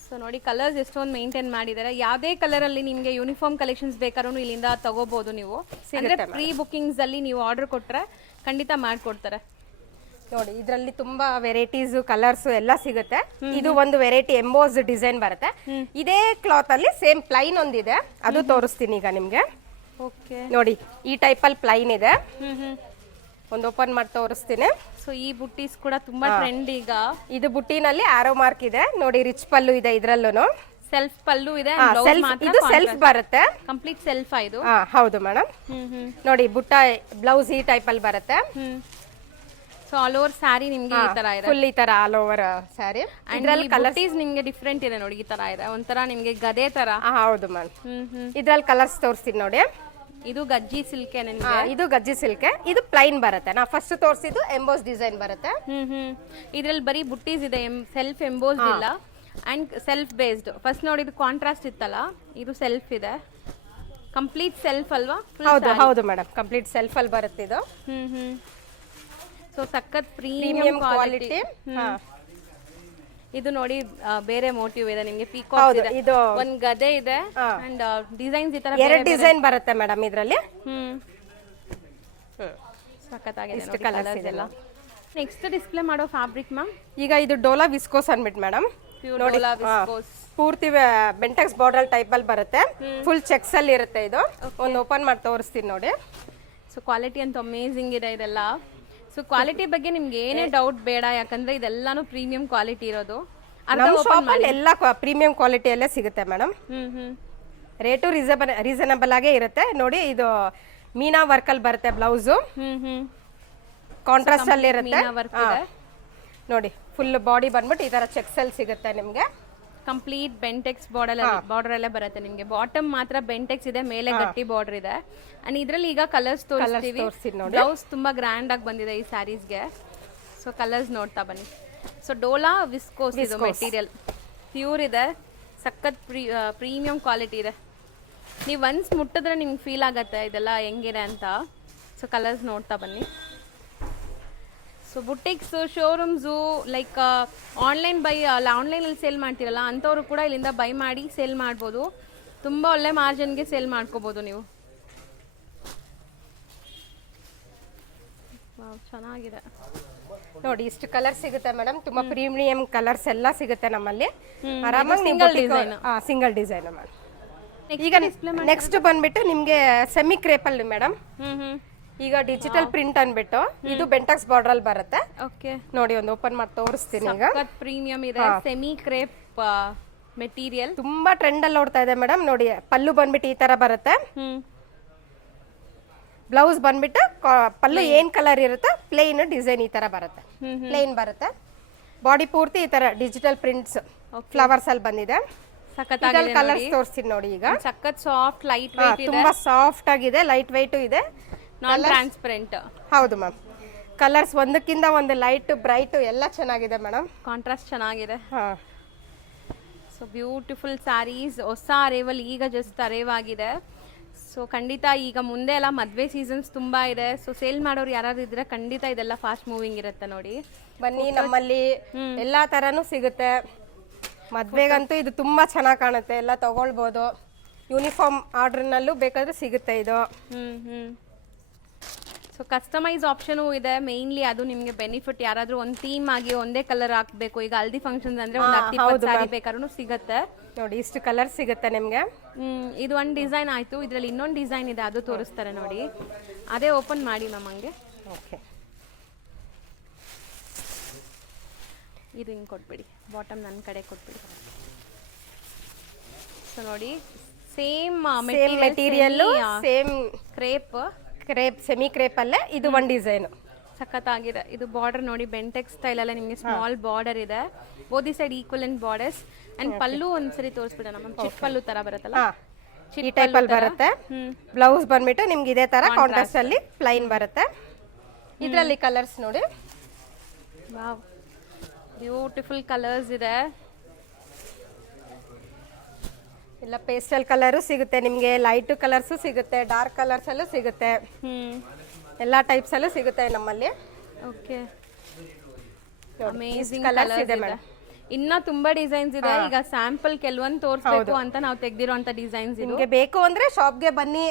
ಸೊ ನೋಡಿ ಕಲರ್ಸ್ ಎಷ್ಟೊಂದು ಮೇಂಟೈನ್ ಮಾಡಿದ್ದಾರೆ. ಯಾವುದೇ ಕಲರ್ ಅಲ್ಲಿ ನಿಮಗೆ ಯೂನಿಫಾರ್ಮ್ ಕಲೆಕ್ಷನ್ಸ್ ಬೇಕಾದ್ರೂ ಇಲ್ಲಿಂದ ತಗೋಬಹುದು ನೀವು. ಅಂದ್ರೆ ಪ್ರೀ ಬುಕಿಂಗ್ಸ್ ಅಲ್ಲಿ ನೀವು ಆರ್ಡರ್ ಕೊಟ್ರೆ ಖಂಡಿತ ಮಾಡ್ಕೊಡ್ತಾರೆ ನೋಡಿ. ಇದರಲ್ಲಿ ತುಂಬಾ ವೆರೈಟೀಸ್ ಕಲರ್ಸ್ ಎಲ್ಲ ಸಿಗುತ್ತೆ. ಇದು ಒಂದು ವೆರೈಟಿ ಎಂಬೋಸ್ ಡಿಸೈನ್ ಬರುತ್ತೆ. ಇದೇ ಕ್ಲಾತ್ ಅಲ್ಲಿ ಸೇಮ್ ಪ್ಲೈನ್ ಒಂದಿದೆ, ಅದು ತೋರಿಸ್ತೀನಿ ಈಗ ನಿಮ್ಗೆ. ಓಕೆ ನೋಡಿ ಈ ಟೈಪ್ ಅಲ್ಲಿ ಪ್ಲೈನ್ ಇದೆ. ಒಂದು ಓಪನ್ ಮಾಡಿ ತೋರಿಸ್ತೀನಿ. ಸೊ ಈ ಬುಟ್ಟೀಸ್ ಕೂಡ ತುಂಬಾ ಟ್ರೆಂಡ್ ಈಗ. ಇದು ಬುಟ್ಟಿನಲ್ಲಿ ಆರೋ ಮಾರ್ಕ್ ಇದೆ ನೋಡಿ. ರಿಚ್ ಪಲ್ಲು ಇದೆ ಇದ್ರಲ್ಲೂ. ಸೆಲ್ಫ್ ಪಲ್ಲು ಇದೆ. ಇದು ಸೆಲ್ಫ್ ಬರುತ್ತೆ. ಕಂಪ್ಲೀಟ್ ಸೆಲ್ಫ್ ಇದು. ಹೌದು ಮೇಡಮ್. ನೋಡಿ ಬುಟ್ಟ ಬ್ಲೌಸ್ ಈ ಟೈಪ್ ಅಲ್ಲಿ ಬರುತ್ತೆ. ಸೊ ಆಲ್ ಓವರ್ ಸ್ಯಾರಿ ನಿಮ್ಗೆ ಈ ತರ ಇದೆ. ಫುಲ್ ಈ ತರ ಆಲ್ ಓವರ್ ಸ್ಯಾರಿ. ಇದ್ರಲ್ಲಿ ಕಲರ್ಸ್ ನಿಮ್ಗೆ ಡಿಫ್ರೆಂಟ್ ಇದೆ ನೋಡಿ. ಈ ತರ ಇದೆ ಒಂಥರ ನಿಮ್ಗೆ ಗದೆ ತರ. ಹೌದು ಮ್ಯಾಮ್. ಇದ್ರಲ್ಲಿ ಕಲರ್ಸ್ ತೋರಿಸ್ತೀನಿ ನೋಡಿ. ಇದು ಗಜ್ಜಿ ಸಿಲ್ಕ್ ನಿಮ್ಗೆ. ಇದು ಗಜ್ಜಿ ಸಿಲ್ಕ್. ಇದು ಪ್ಲೈನ್ ಬರುತ್ತೆ. ನಾ ಫಸ್ಟ್ ತೋರಿಸಿದ್ದು ಎಂಬೋಸ್ ಡಿಸೈನ್ ಬರುತ್ತೆ. ಇದ್ರಲ್ಲಿ ಬರೀ ಬುಟ್ಟೀಸ್ ಇದೆ, ಸೆಲ್ಫ್ ಎಂಬೋಸ್ಡ್ ಇಲ್ಲ ಅಂಡ್ ಸೆಲ್ಫ್ ಬೇಸ್ಡ್. ಫಸ್ಟ್ ನೋಡಿ ಇದು ಕಾಂಟ್ರಾಸ್ಟ್ ಇತ್ತಲ್ಲ, ಇದು ಸೆಲ್ಫ್ ಇದೆ. ಕಂಪ್ಲೀಟ್ ಸೆಲ್ಫ್ ಅಲ್ವಾ? ಹೌದು ಹೌದು ಮೇಡಮ್, ಕಂಪ್ಲೀಟ್ ಸೆಲ್ಫ್ ಅಲ್ಲಿ ಬರುತ್ತೆ ಇದು. ಸೊ ಸಖತ್ ಪ್ರೀಮಿಯಂ ಕ್ವಾಲಿಟಿ. ಇದು ನೋಡಿ ಬೇರೆ ಮೋಟಿವ್ ಇದೆ ನಿಮ್ಗೆ. ಪೀಕಾಕ್ ಇದೆ, ಇದು ಒಂದ್ ಗದೆ ಇದೆ ಅಂಡ್ ಡಿಸೈನ್ಸ್ ಈ ತರ 2 ಡಿಸೈನ್ ಬರುತ್ತೆ ಮೇಡಮ್ ಇದರಲ್ಲಿ. ಸಖತ್ತಾಗಿದೆ ಕಲರ್ಸ್ ಎಲ್ಲ. ನೆಕ್ಸ್ಟ್ ಡಿಸ್ಪ್ಲೇ ಮಾಡೋ ಫ್ಯಾಬ್ರಿಕ್ ಮ್ಯಾಮ್, ಈಗ ಇದು ಡೋಲಾ ವಿಸ್ಕೋಸ್ ಅನ್ಬಿಟ್ಟು ಮೇಡಮ್. ನೋಡಿ ಪೂರ್ತಿ ಬೆಂಟೆಕ್ಸ್ ಬಾರ್ಡರ್ ಟೈಪ್ ಅಲ್ಲಿ ಬರುತ್ತೆ. ಫುಲ್ ಚೆಕ್ಸ್ ಅಲ್ಲಿ ಇರುತ್ತೆ ಇದು. ಒಂದು ಓಪನ್ ಮಾಡಿ ತೋರಿಸ್ತೀನಿ ನೋಡಿ. ಸೊ ಕ್ವಾಲಿಟಿ ಅಂತೂ ಅಮೇಸಿಂಗ್ ಇದೆ ಇದೆಲ್ಲ. ಸೊ ಕ್ವಾಲಿಟಿ ಬಗ್ಗೆ ನಿಮ್ಗೆ ಏನೇ ಡೌಟ್ ಬೇಡ, ಯಾಕಂದ್ರೆ ಇದೆಲ್ಲಾನು ಪ್ರೀಮಿಯಂ ಕ್ವಾಲಿಟಿ ಇರೋದು. ಎಲ್ಲ ಪ್ರೀಮಿಯಂ ಕ್ವಾಲಿಟಿಯಲ್ಲೇ ಸಿಗುತ್ತೆ ಮೇಡಮ್. ರೇಟು ರೀಸನಬಲ್ ಆಗೇ ಇರುತ್ತೆ ನೋಡಿ. ಇದು ಮೀನಾ ವರ್ಕ್ ಅಲ್ಲಿ ಬರುತ್ತೆ ಬ್ಲೌಸು. ಕಾಂಟ್ರಾಸ್ಟ್ ಅಲ್ಲಿ ಇರುತ್ತೆ ನೋಡಿ. ಫುಲ್ ಬಾಡಿ ಬಂದ್ಬಿಟ್ಟು ಈ ತರ ಚೆಕ್ಸ್ ಅಲ್ಲಿ ಸಿಗುತ್ತೆ ನಿಮ್ಗೆ. ಕಂಪ್ಲೀಟ್ ಬೆಂಟೆಕ್ಸ್ ಬಾರ್ಡರ್ ಅಲ್ಲೇ ಬರುತ್ತೆ ನಿಮ್ಗೆ. ಬಾಟಮ್ ಮಾತ್ರ ಬೆಂಟೆಕ್ಸ್ ಇದೆ, ಮೇಲೆ ಗಟ್ಟಿ ಬಾರ್ಡರ್ ಇದೆ. ಅಂಡ್ ಇದ್ರಲ್ಲಿ ಈಗ ಕಲರ್ಸ್ ತೋರಿಸ್ತೀವಿ. ಬ್ಲೌಸ್ ತುಂಬಾ ಗ್ರ್ಯಾಂಡ್ ಆಗಿ ಬಂದಿದೆ ಈ ಸ್ಯಾರೀಸ್ಗೆ. ಸೊ ಕಲರ್ಸ್ ನೋಡ್ತಾ ಬನ್ನಿ. ಸೊ ಡೋಲಾ ವಿಸ್ಕೋಸ್ ಇದು ಮೆಟೀರಿಯಲ್ ಪ್ಯೂರ್ ಇದೆ. ಸಖತ್ ಪ್ರೀಮಿಯಂ ಕ್ವಾಲಿಟಿ ಇದೆ. ನೀವು ಒನ್ಸ್ ಮುಟ್ಟಿದ್ರೆ ನಿಮ್ಗೆ ಫೀಲ್ ಆಗತ್ತೆ ಇದೆಲ್ಲ ಹೆಂಗಿದೆ ಅಂತ. ಸೊ ಕಲರ್ಸ್ ನೋಡ್ತಾ ಬನ್ನಿ. So boutiques, showrooms, like online buy ಆನ್ಲೈನಲ್ಲಿ ಸೇಲ್ ಮಾಡ್ತೀರಲ್ಲ ಅಂಥವ್ರು ಕೂಡ ಇಲ್ಲಿಂದ ಬೈ ಮಾಡಿ ಸೇಲ್ ಮಾಡ್ಬೋದು. ತುಂಬ ಒಳ್ಳೆ ಮಾರ್ಜಿನ್ಗೆ ಸೇಲ್ ಮಾಡ್ಕೋಬೋದು ನೀವು. ಚೆನ್ನಾಗಿದೆ. ನೋಡಿ ಇಷ್ಟು ಕಲರ್ ಸಿಗುತ್ತೆ ಮೇಡಮ್, ತುಂಬಾ ಪ್ರೀಮಿಯಂ ಕಲರ್ಸ್ ಎಲ್ಲ ಸಿಗುತ್ತೆ ನಮ್ಮಲ್ಲಿ. ಆರಾಮಾಗಿ ಸಿಂಗಲ್ ಡಿಸೈನ್ ಮೇಡಮ್. ಈಗ ನೆಕ್ಸ್ಟ್ ಬಂದ್ಬಿಟ್ಟು ನಿಮ್ಗೆ ಸೆಮಿ ಕ್ರೇಪಲ್ಲಿ ಮೇಡಮ್. ಈಗ ಡಿಜಿಟಲ್ ಪ್ರಿಂಟ್ ಅನ್ಬಿಟ್ಟು ಇದು ಬೆಂಟಕ್ಸ್ ಬಾರ್ಡರ್ ಅಲ್ಲಿ ಬರುತ್ತೆ. ಓಕೆ, ನೋಡಿ ಒಂದು ಓಪನ್ ಮಾಡಿ ತೋರಿಸ್ತೀನಿ. ಈಗ ಪ್ರೀಮಿಯಂ ಇದೆ, ಸೆಮಿ ಕ್ರೇಪ್ ಮೆಟೀರಿಯಲ್, ತುಂಬಾ ಟ್ರೆಂಡ್ ಅಲ್ಲಿ ಓಡ್ತಾ ಇದೆ ಮೇಡಮ್. ನೋಡಿ ಪಲ್ಲು ಬಂದ್ಬಿಟ್ಟು ಈ ತರ ಬರುತ್ತೆ. ಬ್ಲೌಸ್ ಬಂದ್ಬಿಟ್ಟು ಪಲ್ಲು ಏನ್ ಕಲರ್ ಇರುತ್ತೆ ಪ್ಲೇನ್ ಡಿಸೈನ್ ಈ ತರ ಬರುತ್ತೆ, ಪ್ಲೇನ್ ಬರುತ್ತೆ. ಬಾಡಿ ಪೂರ್ತಿ ಈ ತರ ಡಿಜಿಟಲ್ ಪ್ರಿಂಟ್ಸ್ ಫ್ಲವರ್ಸ್ ಅಲ್ಲಿ ಬಂದಿದೆ. ಸಖತ್ತಾಗಿದೆ ಕಲರ್ಸ್ ತೋರಿಸ್ತೀನಿ ನೋಡಿ. ಈಗ ಸಖತ್ ಸಾಫ್ಟ್ ಲೈಟ್ ವೇಟ್ ಇದೆ, ತುಂಬಾ ಸಾಫ್ಟ್ ಆಗಿದೆ, ಲೈಟ್ ವೇಟ್ ಇದೆ, ನಾನ್ ಟ್ರಾನ್ಸ್ಪರೆಂಟ್. ಹೌದು ಮ್ಯಾಮ್. ಕಲರ್ಸ್ ಒಂದಕ್ಕಿಂತ ಒಂದು ಲೈಟ್ ಬ್ರೈಟ್ ಎಲ್ಲ ಚೆನ್ನಾಗಿದೆ ಮೇಡಮ್, ಕಾಂಟ್ರಾಸ್ಟ್ ಚೆನ್ನಾಗಿದೆ. ಹಾ. ಸೊ ಬ್ಯೂಟಿಫುಲ್ ಸ್ಯಾರೀಸ್, ಹೊಸ ಅರೇವಲ್ ಈಗ ಜಸ್ಟ್ ಅರೇವ್ ಆಗಿದೆ. ಸೊ ಖಂಡಿತ ಈಗ ಮುಂದೆ ಎಲ್ಲ ಮದುವೆ ಸೀಸನ್ಸ್ ತುಂಬ ಇದೆ. ಸೊ ಸೇಲ್ ಮಾಡೋರು ಯಾರಾದ್ರು ಇದ್ರೆ ಖಂಡಿತ ಇದೆಲ್ಲ ಫಾಸ್ಟ್ ಮೂವಿಂಗ್ ಇರುತ್ತೆ ನೋಡಿ. ಬನ್ನಿ, ನಮ್ಮಲ್ಲಿ ಎಲ್ಲಾ ತರನು ಸಿಗುತ್ತೆ. ಮದ್ವೆಗಂತೂ ಇದು ತುಂಬಾ ಚೆನ್ನಾಗಿ ಕಾಣುತ್ತೆ, ಎಲ್ಲ ತಗೊಳ್ಬೋದು. ಯೂನಿಫಾರ್ಮ್ ಆರ್ಡರ್ನಲ್ಲೂ ಬೇಕಾದ್ರೆ ಸಿಗುತ್ತೆ ಇದು. ಸೊ ಕಸ್ಟಮೈಸ್ ಆಪ್ಷನು ಇದೆ ಮೇನ್ಲಿ, ಅದು ನಿಮಗೆ ಬೆನಿಫಿಟ್. ಯಾರಾದ್ರೂ ಒಂದು ಥೀಮ್ ಆಗಿ ಒಂದೇ ಕಲರ್ ಹಾಕ್ಬೇಕು, ಈಗ ಹಲ್ದಿ ಫಂಕ್ಷನ್ಸ್ ಅಂದ್ರೆ ಒಂದು 10-20 ಸ್ಯಾರಿ ಬೇಕಾದ್ರೂ ಸಿಗುತ್ತೆ ನೋಡಿ. ಇಷ್ಟು ಕಲರ್ ಸಿಗುತ್ತೆ ನಿಮ್ಗೆ. ಇದು ಒಂದು ಡಿಸೈನ್ ಆಯ್ತು. ಇದರಲ್ಲಿ ಇನ್ನೊಂದು ಡಿಸೈನ್ ಇದೆ, ಅದು ತೋರಿಸ್ತಾರೆ ನೋಡಿ. ಅದೇ ಓಪನ್ ಮಾಡಿ ಮ್ಯಾಮ್ ಹಂಗೆ. ಓಕೆ, ಇದು ಹಿಂಗೆ ಕೊಟ್ಬಿಡಿ, ಬಾಟಮ್ ನನ್ನ ಕಡೆ ಕೊಟ್ಬಿಡಿ. ಸೊ ನೋಡಿ, same material, same crepe, semi crepe ಅಲ್ಲೇ ಇದು ಒಂದು ಡಿಸೈನ್ ಸಖತ್ತಾಗಿದೆ. ಇದು ಬಾರ್ಡರ್ ನೋಡಿ, ಬೆಂಟೆಕ್ಸ್ ಸ್ಟೈಲ್ ಅಲ್ಲೇ ನಿಮಗೆ ಸ್ಮಾಲ್ ಬಾರ್ಡರ್ ಇದೆ, ಬೋದಿ ಸೈಡ್ ಈಕ್ವಲೆಂಟ್ ಬಾರ್ಡರ್ಸ್. ಅಂಡ್ ಪಲ್ಲು ಒಂದ್ಸರಿ ತೋರಿಸ್ಬಿಡೋಣ ಮ್ಯಾಮ್. ಚಿಕ್ಕ ಪಲ್ಲು ತರ ಬರುತ್ತಲ್ಲ, ಈ ಟೈಪ್ ಅಲ್ಲಿ ಬರುತ್ತೆ. ಬ್ಲೌಸ್ ಬಂದ್ಬಿಟ್ಟು ನಿಮ್ಗೆ ಇದೇ ತರ ಕಾಂಟ್ರಾಸ್ಟ್ ಅಲ್ಲಿ ಪ್ಲೈನ್ ಬರುತ್ತೆ. ಇದರಲ್ಲಿ ಕಲರ್ಸ್ ನೋಡಿ, ವಾವ್, ಬ್ಯೂಟಿಫುಲ್ ಕಲರ್ಸ್ ಇದೆ. ಎಲ್ಲ ಪೇಸ್ಟಲ್ ಕಲರು ಸಿಗುತ್ತೆ ನಿಮ್ಗೆ, ಲೈಟ್ ಕಲರ್ಸು ಸಿಗುತ್ತೆ, ಡಾರ್ಕ್ ಕಲರ್ಸ್ ಅಲ್ಲೂ ಸಿಗುತ್ತೆ, ಎಲ್ಲ ಟೈಪ್ಸ್ ಅಲ್ಲೂ ಸಿಗುತ್ತೆ ನಮ್ಮಲ್ಲಿ. ಓಕೆ, ಅಮೇಜಿಂಗ್ ಕಲರ್ಸ್ ಇದೆ ಮೇಡಮ್. ಇನ್ನ ತುಂಬಾ ಡಿಸೈನ್ಸ್ ಇದೆ. ಈಗ ಸ್ಯಾಂಪಲ್ ಕೆಲವೊಂದು ತೋರಿಸಬೇಕು ಅಂತ ನಾವು ತೆಗ್ದಿರೋಂಥ ಡಿಸೈನ್ಸ್ ಇದು. ನಿಮಗೆ ಬೇಕು ಅಂದ್ರೆ ಶಾಪ್ಗೆ ಬನ್ನಿ,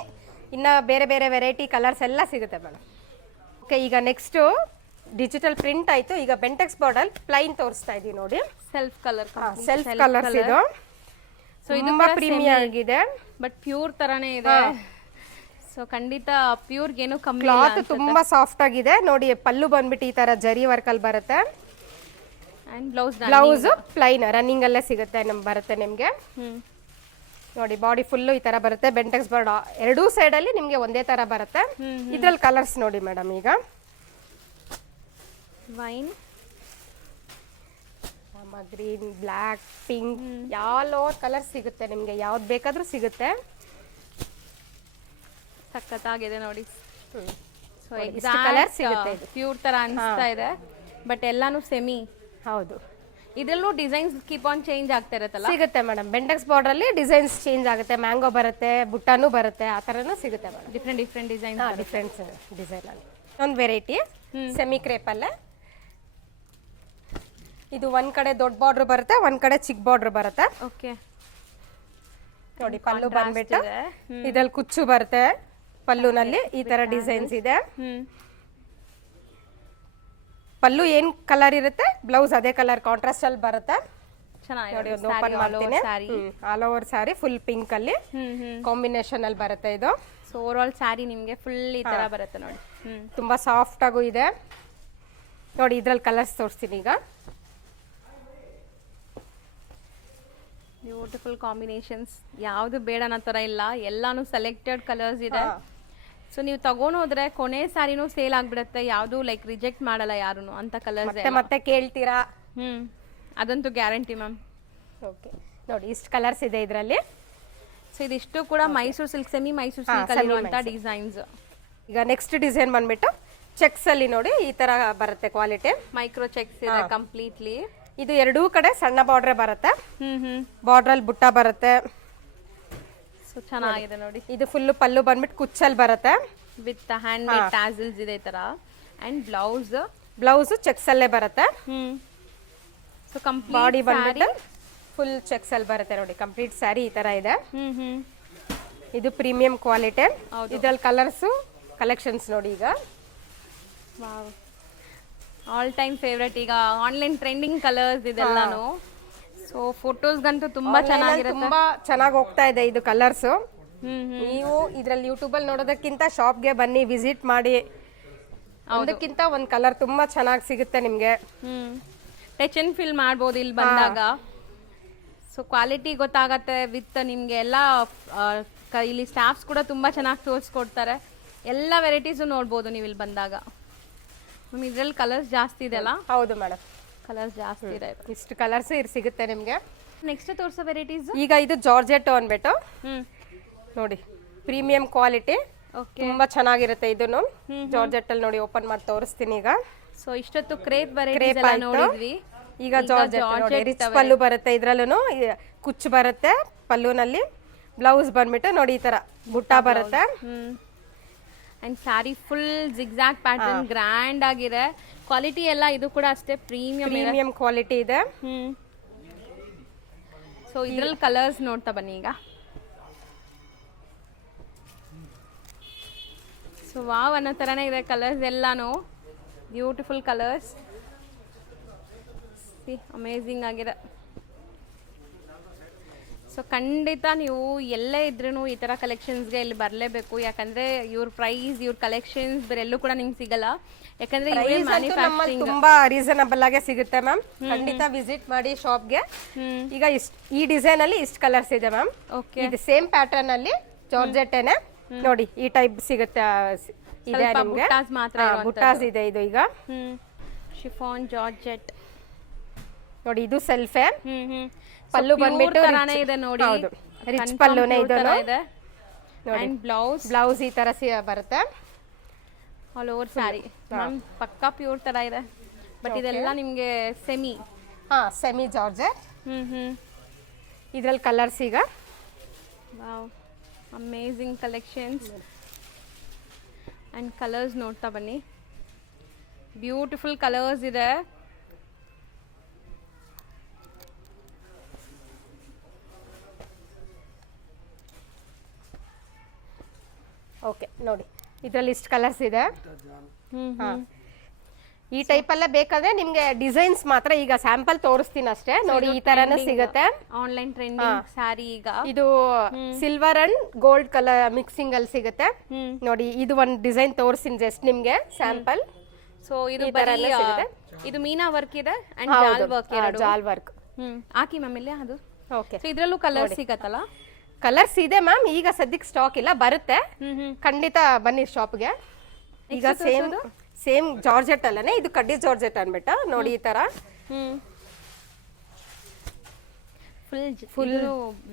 ಇನ್ನ ಬೇರೆ ಬೇರೆ ವೆರೈಟಿ ಕಲರ್ಸ್ ಎಲ್ಲ ಸಿಗುತ್ತೆ ಮೇಡಮ್. ಓಕೆ, ಈಗ ನೆಕ್ಸ್ಟ್ ಡಿಜಿಟಲ್ ಪ್ರಿಂಟ್ ಆಯ್ತು. ಈಗ ಬೆಂಟೆಕ್ಸ್ ಬಾರ್ಡರ್ ಪ್ಲೈನ್ ತೋರಿಸ್ತಾ ಇದೀವಿ ನೋಡಿ. ಸೆಲ್ಫ್ ಕಲರ್, ಸೆಲ್ಫ್ ಕಲರ್ಸ್ ಇದು. ಸೊ ಇದು ಪ್ರೀಮಿಯಂ ಆಗಿದೆ, ಬಟ್ ಪ್ಯೂರ್ ತರಾನೇ ಇದೆ. ಸೊ ಖಂಡಿತ ಪ್ಯೂರ್ ಏನು ಕಮ್ಮಿ. ಕ್ಲಾತ್ ತುಂಬಾ ಸಾಫ್ಟ್ ಆಗಿದೆ ನೋಡಿ. ಪಲ್ಲು ಬಂದ್ಬಿಟ್ಟು ಈ ತರ ಜರಿ ವರ್ಕ್ ಅಲ್ಲಿ ಬರುತ್ತೆ. ಅಂಡ್ ಬ್ಲೌಸ್ ಪ್ಲೈನ್ ರನ್ನಿಂಗ್ ಅಲ್ಲೇ ಸಿಗುತ್ತೆ ಬರುತ್ತೆ ನಿಮ್ಗೆ. ನೋಡಿ ಬಾಡಿ ಫುಲ್ಲು ಈ ತರ ಬರುತ್ತೆ. ಬೆಂಟೆಕ್ಸ್ ಬಾರ್ಡ್ ಎರಡೂ ಸೈಡ್ ಅಲ್ಲಿ ನಿಮ್ಗೆ ಒಂದೇ ತರ ಬರುತ್ತೆ. ಇದ್ರಲ್ಲಿ ಕಲರ್ಸ್ ನೋಡಿ ಮೇಡಮ್. ಈಗ ವೈನ್, ಗ್ರೀನ್, ಬ್ಲ್ಯಾಕ್, ಪಿಂಕ್, ಯಾವ ಕಲರ್ ಸಿಗುತ್ತೆ ನಿಮ್ಗೆ, ಯಾವ್ದು ಬೇಕಾದ್ರೂ ಸಿಗುತ್ತೆ. ಸಖತ್ತಾಗಿದೆ ನೋಡಿ. ಸೊ ಕಲರ್ ಸಿಗುತ್ತೆ, ಪ್ಯೂರ್ ತರ ಅನಿಸ್ತಾ ಇದೆ, ಬಟ್ ಎಲ್ಲಾನು ಸೆಮಿ. ಹೌದು, ಇದರಲ್ಲೂ ಡಿಸೈನ್ಸ್ ಕೀಪ್ ಆನ್ ಚೇಂಜ್ ಆಗ್ತಾ ಇರುತ್ತಲ್ಲ. ಸಿಗುತ್ತೆ ಮೇಡಮ್. ಬೆಂಟೆಕ್ಸ್ ಬಾರ್ಡರ್ ಅಲ್ಲಿ ಡಿಸೈನ್ಸ್ ಚೇಂಜ್ ಆಗುತ್ತೆ. ಮ್ಯಾಂಗೋ ಬರುತ್ತೆ, ಬುಟ್ಟಾನು ಬರುತ್ತೆ, ಆ ತರನು ಸಿಗುತ್ತೆ madam. Different design, different design ಅಲ್ಲಿ ಒಂದು ವೆರೈಟಿ ಸೆಮಿ ಕ್ರೇಪ್ ಅಲ್ಲೇ. ಇದು ಒಂದ್ ಕಡೆ ದೊಡ್ಡ ಬಾರ್ಡರ್ ಬರುತ್ತೆ, ಒಂದ್ ಕಡೆ ಚಿಕ್ಕ ಬಾರ್ಡರ್ ಬರುತ್ತೆ. ಓಕೆ, ನೋಡಿ ಪಲ್ಲು ಬಂದ್ಬಿಟ್ಟು ಇದ್ರಲ್ಲಿ ಕುಚ್ಚು ಬರುತ್ತೆ. ಪಲ್ಲುನಲ್ಲಿ ಈ ತರ ಡಿಸೈನ್ಸ್ ಇದೆ. ಪಲ್ಲು ಏನ್ ಕಲರ್ ಇರುತ್ತೆ, ಬ್ಲೌಸ್ ಅದೇ ಕಲರ್ ಕಾಂಟ್ರಾಸ್ಟ್ ಅಲ್ಲಿ ಬರುತ್ತೆ. ನೋಡಿ ಒಂದು ಓಪನ್ ಮಾಡ್ತೀನಿ. All over sari full pink ಅಲ್ಲಿ ಕಾಂಬಿನೇಷನ್ ಅಲ್ಲಿ ಬರುತ್ತೆ ಇದು. ಸೊ ಓವರ್ ಆಲ್ ಸ್ಯಾರಿ ನಿಮ್ಗೆ ಫುಲ್ ಈ ತರ ಬರುತ್ತೆ ನೋಡಿ. ತುಂಬಾ ಸಾಫ್ಟ್ ಆಗು ಇದೆ ನೋಡಿ. ಇದ್ರಲ್ಲಿ ಕಲರ್ಸ್ ತೋರಿಸ್ತೀನಿ ಈಗ. ಬ್ಯೂಟಿಫುಲ್ ಕಾಂಬಿನೇಷನ್ಸ್, ಯಾವುದು ಬೇಡ ಅನ್ನೋ ಥರ ಇಲ್ಲ, ಎಲ್ಲಾನು ಸೆಲೆಕ್ಟೆಡ್ ಕಲರ್ಸ್ ಇದೆ. ಸೊ ನೀವು ತಗೊಂಡೋದ್ರೆ ಕೊನೆ ಸ್ಯಾರಿನೂ ಸೇಲ್ ಆಗ್ಬಿಡುತ್ತೆ, ಯಾವುದು ಲೈಕ್ ರಿಜೆಕ್ಟ್ ಮಾಡಲ್ಲ ಯಾರು ಅಂತ ಕಲರ್ಸ್. ಮತ್ತೆ ಕೇಳ್ತೀರಾ? ಅದಂತೂ ಗ್ಯಾರಂಟಿ ಮ್ಯಾಮ್. ಓಕೆ, ನೋಡಿ ಇಷ್ಟು ಕಲರ್ಸ್ ಇದೆ ಇದರಲ್ಲಿ. ಸೊ ಇದಿಷ್ಟು ಕೂಡ Mysuru silk, semi Mysuru silk ಅಲ್ಲಿರುವಂಥ ಡಿಸೈನ್ಸ್. ಈಗ ನೆಕ್ಸ್ಟ್ ಡಿಸೈನ್ ಬಂದ್ಬಿಟ್ಟು ಚೆಕ್ಸ್ ಅಲ್ಲಿ ನೋಡಿ ಈ ತರ ಬರುತ್ತೆ ಕ್ವಾಲಿಟಿ. ಮೈಕ್ರೋ ಚೆಕ್ಸ್ ಇದೆ ಕಂಪ್ಲೀಟ್ಲಿ. ಇದು ಎರಡೂ ಕಡೆ ಸಣ್ಣ ಬಾರ್ಡ್ರೆ ಬರುತ್ತೆ. ಬಾರ್ಡರ್ ಅಲ್ಲಿ ಬುಟ್ಟ ಬರುತ್ತೆ. ಸೊ ಚೆನ್ನಾಗಿದೆ ನೋಡಿ. ಇದು ಫುಲ್ ಪಲ್ಲು ಬಂದ್ಬಿಟ್ಟು ಕುಚ್ಚಲ್ ಬರುತ್ತೆ, ವಿತ್ ಹ್ಯಾಂಡ್ ಮೇಡ್ ಟ್ಯಾಸಲ್ಸ್ ಇದೆ ಈ ತರ. ಅಂಡ್ ಬ್ಲೌಸ್ ಚೆಕ್ಸ್ ಅಲ್ಲೇ ಬರುತ್ತೆ. ಸೊ ಕಂಪ್ಲೀಟ್ ಬಾಡಿ ಬಂದ್ಬಿಟ್ಟು ಫುಲ್ ಚೆಕ್ಸ್ ಅಲ್ಲಿ ಬರುತ್ತೆ ನೋಡಿ. ಕಂಪ್ಲೀಟ್ ಸ್ಯಾರಿ ಈ ತರ ಇದೆ. ಇದು ಪ್ರೀಮಿಯಂ ಕ್ವಾಲಿಟಿ. ಇದ್ರಲ್ಲಿ ಕಲರ್ಸ್ ಕಲೆಕ್ಷನ್ಸ್ ನೋಡಿ. ಈಗ ಆಲ್ ಟೈಮ್ ಫೇವ್ರೆಟ್ ಈಗ ಆನ್ಲೈನ್ ಟ್ರೆಂಡಿಂಗ್ ಕಲರ್ಸ್ ಇದೆಲ್ಲಾನು. ಸೊ ಫೋಟೋಸ್ಗಂತೂ ತುಂಬಾ ಚೆನ್ನಾಗಿರುತ್ತೆ. ತುಂಬಾ ಚೆನ್ನಾಗಿ ಹೋಗ್ತಾ ಇದೆ ಇದು ಕಲರ್ಸ್. ಹ್ಮ್ ನೀವು ಇದ್ರಲ್ಲಿ ಯೂಟ್ಯೂಬಲ್ಲಿ ನೋಡೋದಕ್ಕಿಂತ ಶಾಪ್ಗೆ ಬನ್ನಿ, ವಿಸಿಟ್ ಮಾಡಿ. ಅದಕ್ಕಿಂತ ಒಂದು ಕಲರ್ ತುಂಬಾ ಚೆನ್ನಾಗಿ ಸಿಗುತ್ತೆ ನಿಮಗೆ. ಟಚ್ ಅಂಡ್ ಫೀಲ್ ಮಾಡ್ಬೋದು ಇಲ್ಲಿ ಬಂದಾಗ. ಸೊ ಕ್ವಾಲಿಟಿ ಗೊತ್ತಾಗತ್ತೆ ವಿತ್ ನಿಮಗೆ ಎಲ್ಲ ಇಲ್ಲಿ ಸ್ಟಾಫ್ಸ್ ಕೂಡ ತುಂಬ ಚೆನ್ನಾಗಿ ತೋರಿಸ್ಕೊಡ್ತಾರೆ. ಎಲ್ಲ ವೆರೈಟೀಸು ನೋಡ್ಬೋದು ನೀವು ಇಲ್ಲಿ ಬಂದಾಗ. ಇದ್ರಲ್ಲಿ ಕಲರ್ಸ್ ಜಾಸ್ತಿ ಇದೆ ಅಲ್ಲ? ಹೌದು ಮೇಡಮ್, ಕಲರ್ಸ್ ಜಾಸ್ತಿ ಇದೆ. ಇಷ್ಟು ಕಲರ್ಸ್ ಸಿಗುತ್ತೆ ನಿಮಗೆ. ನೆಕ್ಸ್ಟ್ ತೋರಿಸೋ ವೆರೈಟೀಸ್ ಈಗ ಇದು ಜಾರ್ಜೆಟ್ ಅಂದ್ಬಿಟ್ಟು ಹ್ಮ್ ನೋಡಿ, ಪ್ರೀಮಿಯಂ ಕ್ವಾಲಿಟಿ, ಓಕೆ. ತುಂಬಾ ಚೆನ್ನಾಗಿರುತ್ತೆ ಇದನ್ನು. ಜಾರ್ಜೆಟ್ ಅಲ್ಲಿ ನೋಡಿ, ಓಪನ್ ಮಾಡಿ ತೋರಿಸ್ತೀನಿ ಈಗ. ಸೊ ಇಷ್ಟೊತ್ತು ಕ್ರೇಪ್ ವೆರೈಟೀಸ್ ಎಲ್ಲ ನೋಡಿದ್ವಿ. ಈಗ ಜಾರ್ಜೆಟ್ ನೋಡಿ, ರಿಚ್ ಪಲ್ಲು ಬರುತ್ತೆ, ಇದ್ರಲ್ಲೂ ಕುಚ್ಚು ಬರುತ್ತೆ ಪಲ್ಲುನಲ್ಲಿ. ಬ್ಲೌಸ್ ಬಂದ್ಬಿಟ್ಟು ನೋಡಿ ಈ ತರ ಬುಟ್ಟ ಬರುತ್ತೆ. And sari full zigzag pattern, grand ಆಗಿದೆ. ಕ್ವಾಲಿಟಿ ಎಲ್ಲ ಇದು ಕೂಡ ಅಷ್ಟೇ ಪ್ರೀಮಿಯಂ ಕ್ವಾಲಿಟಿ ಇದೆ. ಸೊ ಇದ್ರಲ್ಲಿ ಕಲರ್ಸ್ ನೋಡ್ತಾ ಬನ್ನಿ ಈಗ. ಸೊ ವಾವ್ ಅನ್ನೋ ಥರನೇ ಇದೆ ಕಲರ್ಸ್ ಎಲ್ಲಾನು. ಬ್ಯೂಟಿಫುಲ್ ಕಲರ್ಸ್, ಅಮೇಝಿಂಗ್ ಆಗಿದೆ. ಸೊ ಖಂಡಿತ ನೀವು ಎಲ್ಲೇ ಇದ್ರೂ ಈ ಥರ ಕಲೆಕ್ಷನ್ಸ್ಗೆ ಇಲ್ಲಿ ಬರಲೇಬೇಕು. ಯಾಕಂದರೆ ಇವ್ರ ಪ್ರೈಸ್, ಇವ್ರ ಕಲೆಕ್ಷನ್ಸ್ ಬೇರೆಲ್ಲೂ ಕೂಡ ನಿಮ್ಗೆ ಸಿಗಲ್ಲ. ಯಾಕಂದರೆ ಮ್ಯಾನುಫ್ಯಾಕ್ಚರಿಂಗ್ ತುಂಬಾ ರೀಸನಬಲ್ ಆಗೇ ಸಿಗುತ್ತೆ ಮ್ಯಾಮ್. ಖಂಡಿತ ವಿಸಿಟ್ ಮಾಡಿ ಶಾಪ್ಗೆ. ಈಗ ಈ ಡಿಸೈನ್ ಅಲ್ಲಿ ಇಷ್ಟು ಕಲರ್ಸ್ ಇದೆ ಮ್ಯಾಮ್. ಓಕೆ, ಇದು ಸೇಮ್ ಪ್ಯಾಟರ್ನ್ ಅಲ್ಲಿ ಜಾರ್ಜೆಟ್ಟೇನೆ ನೋಡಿ, ಈ ಟೈಪ್ ಸಿಗುತ್ತೆ. ಇದೆ ನಿಮಗೆ ಮಾತ್ರ ಬುಟ್ಟಾಸ್ ಇದೆ. ಇದು ಈಗ ಶಿಫಾನ್ ಜಾರ್ಜೆಟ್ ನೋಡಿ, ಇದು ಸೆಲ್ಫೇ. ಪಲ್ಲು ಪಲ್ಲು ಬಂದ್ಬಿಟ್ಟು ತರಾನೇ ಇದೆ ನೋಡಿ. ರಿಚ್ ಪಲ್ಲುನೇ ಇದು ಇದೆ. ಅಂಡ್ ಬ್ಲೌಸ್ ಈ ತರ ಬರುತ್ತೆ ಆಲ್ ಓವರ್ ಸ್ಯಾರಿ. ಪಕ್ಕಾ ಪ್ಯೂರ್ ತರ ಇದೆ. ಬಟ್ ಇದೆಲ್ಲ ನಿಮಗೆ ಸೆಮಿ ಸೆಮಿ ಜಾರ್ಜೆಟ್. ಇದ್ರಲ್ಲಿ ಕಲರ್ಸ್ ಈಗ wow, amazing collections. And colours ನೋಡ್ತಾ ಬನ್ನಿ, ಬ್ಯೂಟಿಫುಲ್ ಕಲರ್ಸ್ ಇದೆ. ಓಕೆ ನೋಡಿ, ಇದ್ರಲ್ಲಿ ಇಷ್ಟು ಕಲರ್ಸ್ ಇದೆ. ಈ ಟೈಪ್ ಅಲ್ಲೇ ಬೇಕಾದ್ರೆ ನಿಮ್ಗೆ ಡಿಸೈನ್ಸ್ ಮಾತ್ರ ಈಗ ಸ್ಯಾಂಪಲ್ ತೋರಿಸ್ತೀನಿ ಅಷ್ಟೇ. ನೋಡಿ, ಈ ತರನೇ ಸಿಗುತ್ತೆ. ಆನ್ಲೈನ್ ಟ್ರೆಂಡಿಂಗ್ ಸ್ಯಾರಿ ಈಗ ಇದು silver and gold colour mixing ಅಲ್ಲಿ ಸಿಗುತ್ತೆ. ನೋಡಿ, ಇದು ಒಂದು ಡಿಸೈನ್ ತೋರಿಸ್ತೀನಿ ಜಸ್ಟ್ ನಿಮ್ಗೆ ಸ್ಯಾಂಪಲ್. ಸೊ ಇದು ಇದು ಮೀನಾ ವರ್ಕ್ ಇದೆ and jaal work, jaal work. ಹಾಕಿ ಮ್ಯಾಮ್ ಇಲ್ಲಿ ಅದು. ಓಕೆ, ಸೊ ಇದ್ರಲ್ಲೂ ಕಲರ್ ಸಿಗತ್ತಲ್ಲ? ಕಲರ್ಸ್ ಇದೆ ಮ್ಯಾಮ್, ಈಗ ಸದ್ಯಕ್ಕೆ ಸ್ಟಾಕ್ ಇಲ್ಲ, ಬರುತ್ತೆ. ಖಂಡಿತ ಬನ್ನಿ ಶಾಪ್ಗೆ. ಈಗ ಸೇಮ್ ಜಾರ್ಜೆಟ್ ಅಲ್ಲೇ ಇದು ಕಡ್ಡಿ ಜಾರ್ಜೆಟ್ ಅನ್ಬಿಟ್ಟು ನೋಡಿ, ಈ ತರ ಫುಲ್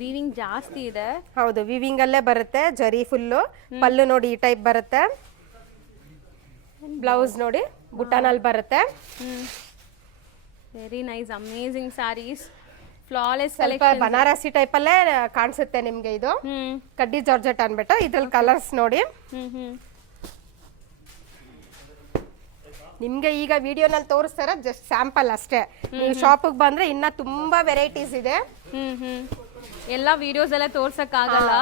ವೀವಿಂಗ್ ಜಾಸ್ತಿ ಇದೆ. ಹೌದು, ವೀವಿಂಗ್ ಅಲ್ಲೇ ಬರುತ್ತೆ. ಜರಿ ಫುಲ್ಲು. ಪಲ್ಲು ನೋಡಿ ಈ ಟೈಪ್ ಬರುತ್ತೆ. ಬ್ಲೌಸ್ ನೋಡಿ ಬುಟಾನಲ್ಲಿ ಬರುತ್ತೆ. Very nice, amazing saris, flawless ಸ್ವಲ್ಪ ಬನಾರಸಿ ಟೈಪ್ ಅಲ್ಲೇ ಕಾಣಿಸುತ್ತೆ ನಿಮ್ಗೆ. ಇದು ಕಡ್ಡಿ ಜಾರ್ಜೆಟ್ ಅನ್ಬಿಟ್ಟು ಇದ್ರಲ್ಲಿ ಕಲರ್ಸ್ ನೋಡಿ. ನಿಮ್ಗೆ ಈಗ ವಿಡಿಯೋನಲ್ಲಿ ತೋರಿಸ್ತಾರ ಜಸ್ಟ್ ಸ್ಯಾಂಪಲ್ ಅಷ್ಟೇ. ನೀವು ಶಾಪಿಗೆ ಬಂದ್ರೆ ಇನ್ನ ತುಂಬಾ ವೆರೈಟೀಸ್ ಇದೆ. ಎಲ್ಲ ವಿಡಿಯೋಸ್ ಎಲ್ಲ ತೋರ್ಸಕ್ ಆಗಲ್ಲ.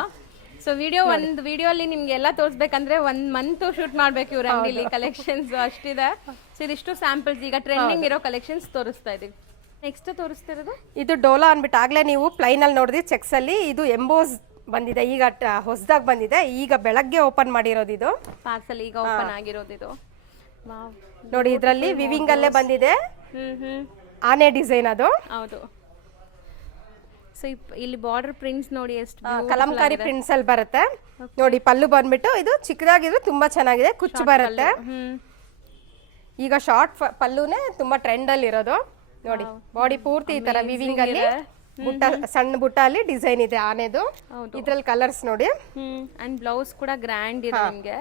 ಸೊ ಒಂದು ವಿಡಿಯೋ ಅಲ್ಲಿ ನಿಮ್ಗೆ ಎಲ್ಲ ತೋರಿಸ್ಬೇಕಂದ್ರೆ 1 ಮಂತ್ ಶೂಟ್ ಮಾಡ್ಬೇಕು ಇವ್ರ ಅಂಗಡಿಲಿ. ಕಲೆಕ್ಷನ್ಸ್ ಅಷ್ಟಿದೆ. ಸೊ ಇದಿಷ್ಟು ಸ್ಯಾಂಪಲ್ಸ್, ಈಗ ಟ್ರೆಂಡಿಂಗ್ ಇರೋ ಕಲೆಕ್ಷನ್ಸ್ ತೋರಿಸ್ತಾ ಇದೀವಿ. ನೆಕ್ಸ್ಟ್ ತೋರಿಸ್ತಿರೋದು ಇದು ಡೋಲಾ ಅನ್ಬಿಟ್ಟು ಆಗ್ಲೇ ನೀವು ಪ್ಲೈನ್ ಅಲ್ಲಿ ನೋಡಿದ್ರಿ ಚೆಕ್ಸ್ ಅಲ್ಲಿ. ಇದು ಎಂಬೋಸ್ ಬಂದಿದೆ, ಈಗ ಹೊಸದಾಗಿ ಬಂದಿದೆ. ಈಗ ಬೆಳಗ್ಗೆ ಓಪನ್ ಮಾಡಿರೋದು ಇದು ಪಾರ್ಸಲ್, ಈಗ ಓಪನ್ ಆಗಿರೋದು ಇದು. ನೋಡಿ, ಇದ್ರಲ್ಲಿ ವಿವಿಂಗ್ ಅಲ್ಲೇ ಬಂದಿದೆ. ಆನೆ ಡಿಸೈನ್ ಅದು. ಹೌದು. ಸೊ ಇಲ್ಲಿ ಬಾರ್ಡರ್ ಪ್ರಿಂಟ್ಸ್ ನೋಡಿ ಎಷ್ಟು ಕಲಂಕಾರಿ ಪ್ರಿಂಟ್ಸ್ ಅಲ್ಲಿ ಬರುತ್ತೆ. ನೋಡಿ, ಪಲ್ಲು ಬಂದ್ಬಿಟ್ಟು ಇದು ಚಿಕ್ಕದಾಗಿದ್ರು ತುಂಬಾ ಚೆನ್ನಾಗಿದೆ, ಕುಚ್ಚು ಬರುತ್ತೆ. ಈಗ ಶಾರ್ಟ್ ಪಲ್ಲುನೇ ತುಂಬಾ ಟ್ರೆಂಡ್ ಅಲ್ಲಿ ಇರೋದು. ನೋಡಿ, ಬಾಡಿ ಪೂರ್ತಿ ಈ ತರ ವಿವಿಂಗ್ ಅಲ್ಲಿ ಬುಟ್ಟ, ಸಣ್ಣ ಬುಟ್ಟ ಅಲ್ಲಿ ಡಿಸೈನ್ ಇದೆ ಆನೆದು. ಇದ್ರಲ್ಲಿ ಕಲರ್ಸ್ ನೋಡಿ. ಅಂಡ್ ಬ್ಲೌಸ್ ಕೂಡ ಗ್ರ್ಯಾಂಡ್ ಇದೆ ನಿಮಗೆ.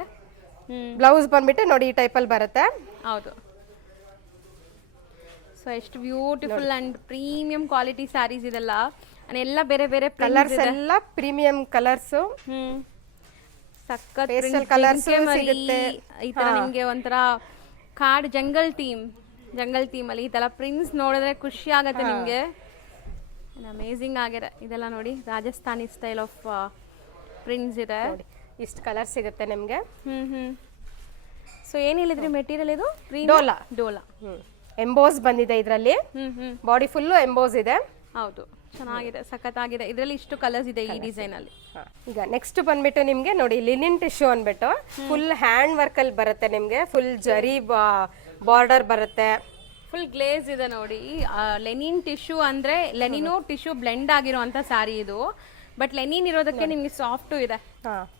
ಬ್ಲೌಸ್ ಬಂದ್ಬಿಟ್ಟು ನೋಡಿ ಈ ಟೈಪ್ ಅಲ್ಲಿ ಬರುತ್ತೆ. ಹೌದು. ಸೊ ಎಷ್ಟು beautiful and premium quality saris ಇದೆಲ್ಲ. ಎಲ್ಲ ಬೇರೆ ಬೇರೆ ಕಲರ್ಸ್ ಎಲ್ಲ ಪ್ರೀಮಿಯಂ ಕಲರ್ಸ್. ಸಖತ್ ಕಲರ್ಸ್ ಸಿಗುತ್ತೆ. ಈ ತರ ನಿಮ್ಗೆ ಒಂಥರ ಕಾಡ್ ಜಂಗಲ್ ಥೀಮ್ ಅಲ್ಲಿ ಈ ತರ ಪ್ರಿಂಟ್ಸ್ ನೋಡಿದ್ರೆ ಖುಷಿ ಆಗತ್ತೆ ನಿಮ್ಗೆ. ಅಮೇಝಿಂಗ್ ಆಗಿದೆ ಇದೆಲ್ಲ ನೋಡಿ. ರಾಜಸ್ಥಾನಿ ಸ್ಟೈಲ್ ಆಫ್ ಪ್ರಿಂಟ್ಸ್ ಇದೆ. ಇಷ್ಟು ಕಲರ್ ಸಿಗುತ್ತೆ ನಿಮ್ಗೆ. ಸೊ ಸೊ ಏನ್ ಹೇಳಿದ್ರಿ ಮೆಟೀರಿಯಲ್ ಇದು ಡೋಲಾ. ಡೋಲಾ. ಎಂಬೋಸ್ ಬಂದಿದೆ ಇದರಲ್ಲಿ, ಬಾಡಿ ಫುಲ್ಲು ಎಂಬೋಸ್ ಇದೆ. ಹೌದು, ಚೆನ್ನಾಗಿದೆ, ಸಖತ್ತಾಗಿದೆ. ಇದರಲ್ಲಿ ಇಷ್ಟು ಕಲರ್ಸ್ ಇದೆ ಈ ಡಿಸೈನ್ ಅಲ್ಲಿ. ಈಗ ನೆಕ್ಸ್ಟ್ ಬಂದ್ಬಿಟ್ಟು ನಿಮ್ಗೆ ನೋಡಿ ಲಿನಿನ್ ಟಿಶ್ಯೂ ಅಂದ್ಬಿಟ್ಟು ಫುಲ್ ಹ್ಯಾಂಡ್ ವರ್ಕ್ ಅಲ್ಲಿ ಬರುತ್ತೆ ನಿಮ್ಗೆ. ಫುಲ್ ಜರಿ ಬಾರ್ಡರ್ ಬರುತ್ತೆ, ಫುಲ್ ಗ್ಲೇಸ್ ಇದೆ ನೋಡಿ. ಲೆನಿನ್ ಟಿಶ್ಯೂ ಅಂದ್ರೆ ಲೆನಿನು ಟಿಶ್ಯೂ ಬ್ಲೆಂಡ್ ಆಗಿರುವಂತ ಸ್ಯಾರಿ ಇದು. ಬಟ್ ಲೆನಿನ್ ಇರೋದಕ್ಕೆ ನಿಮ್ಗೆ ಸಾಫ್ಟು ಇದೆ.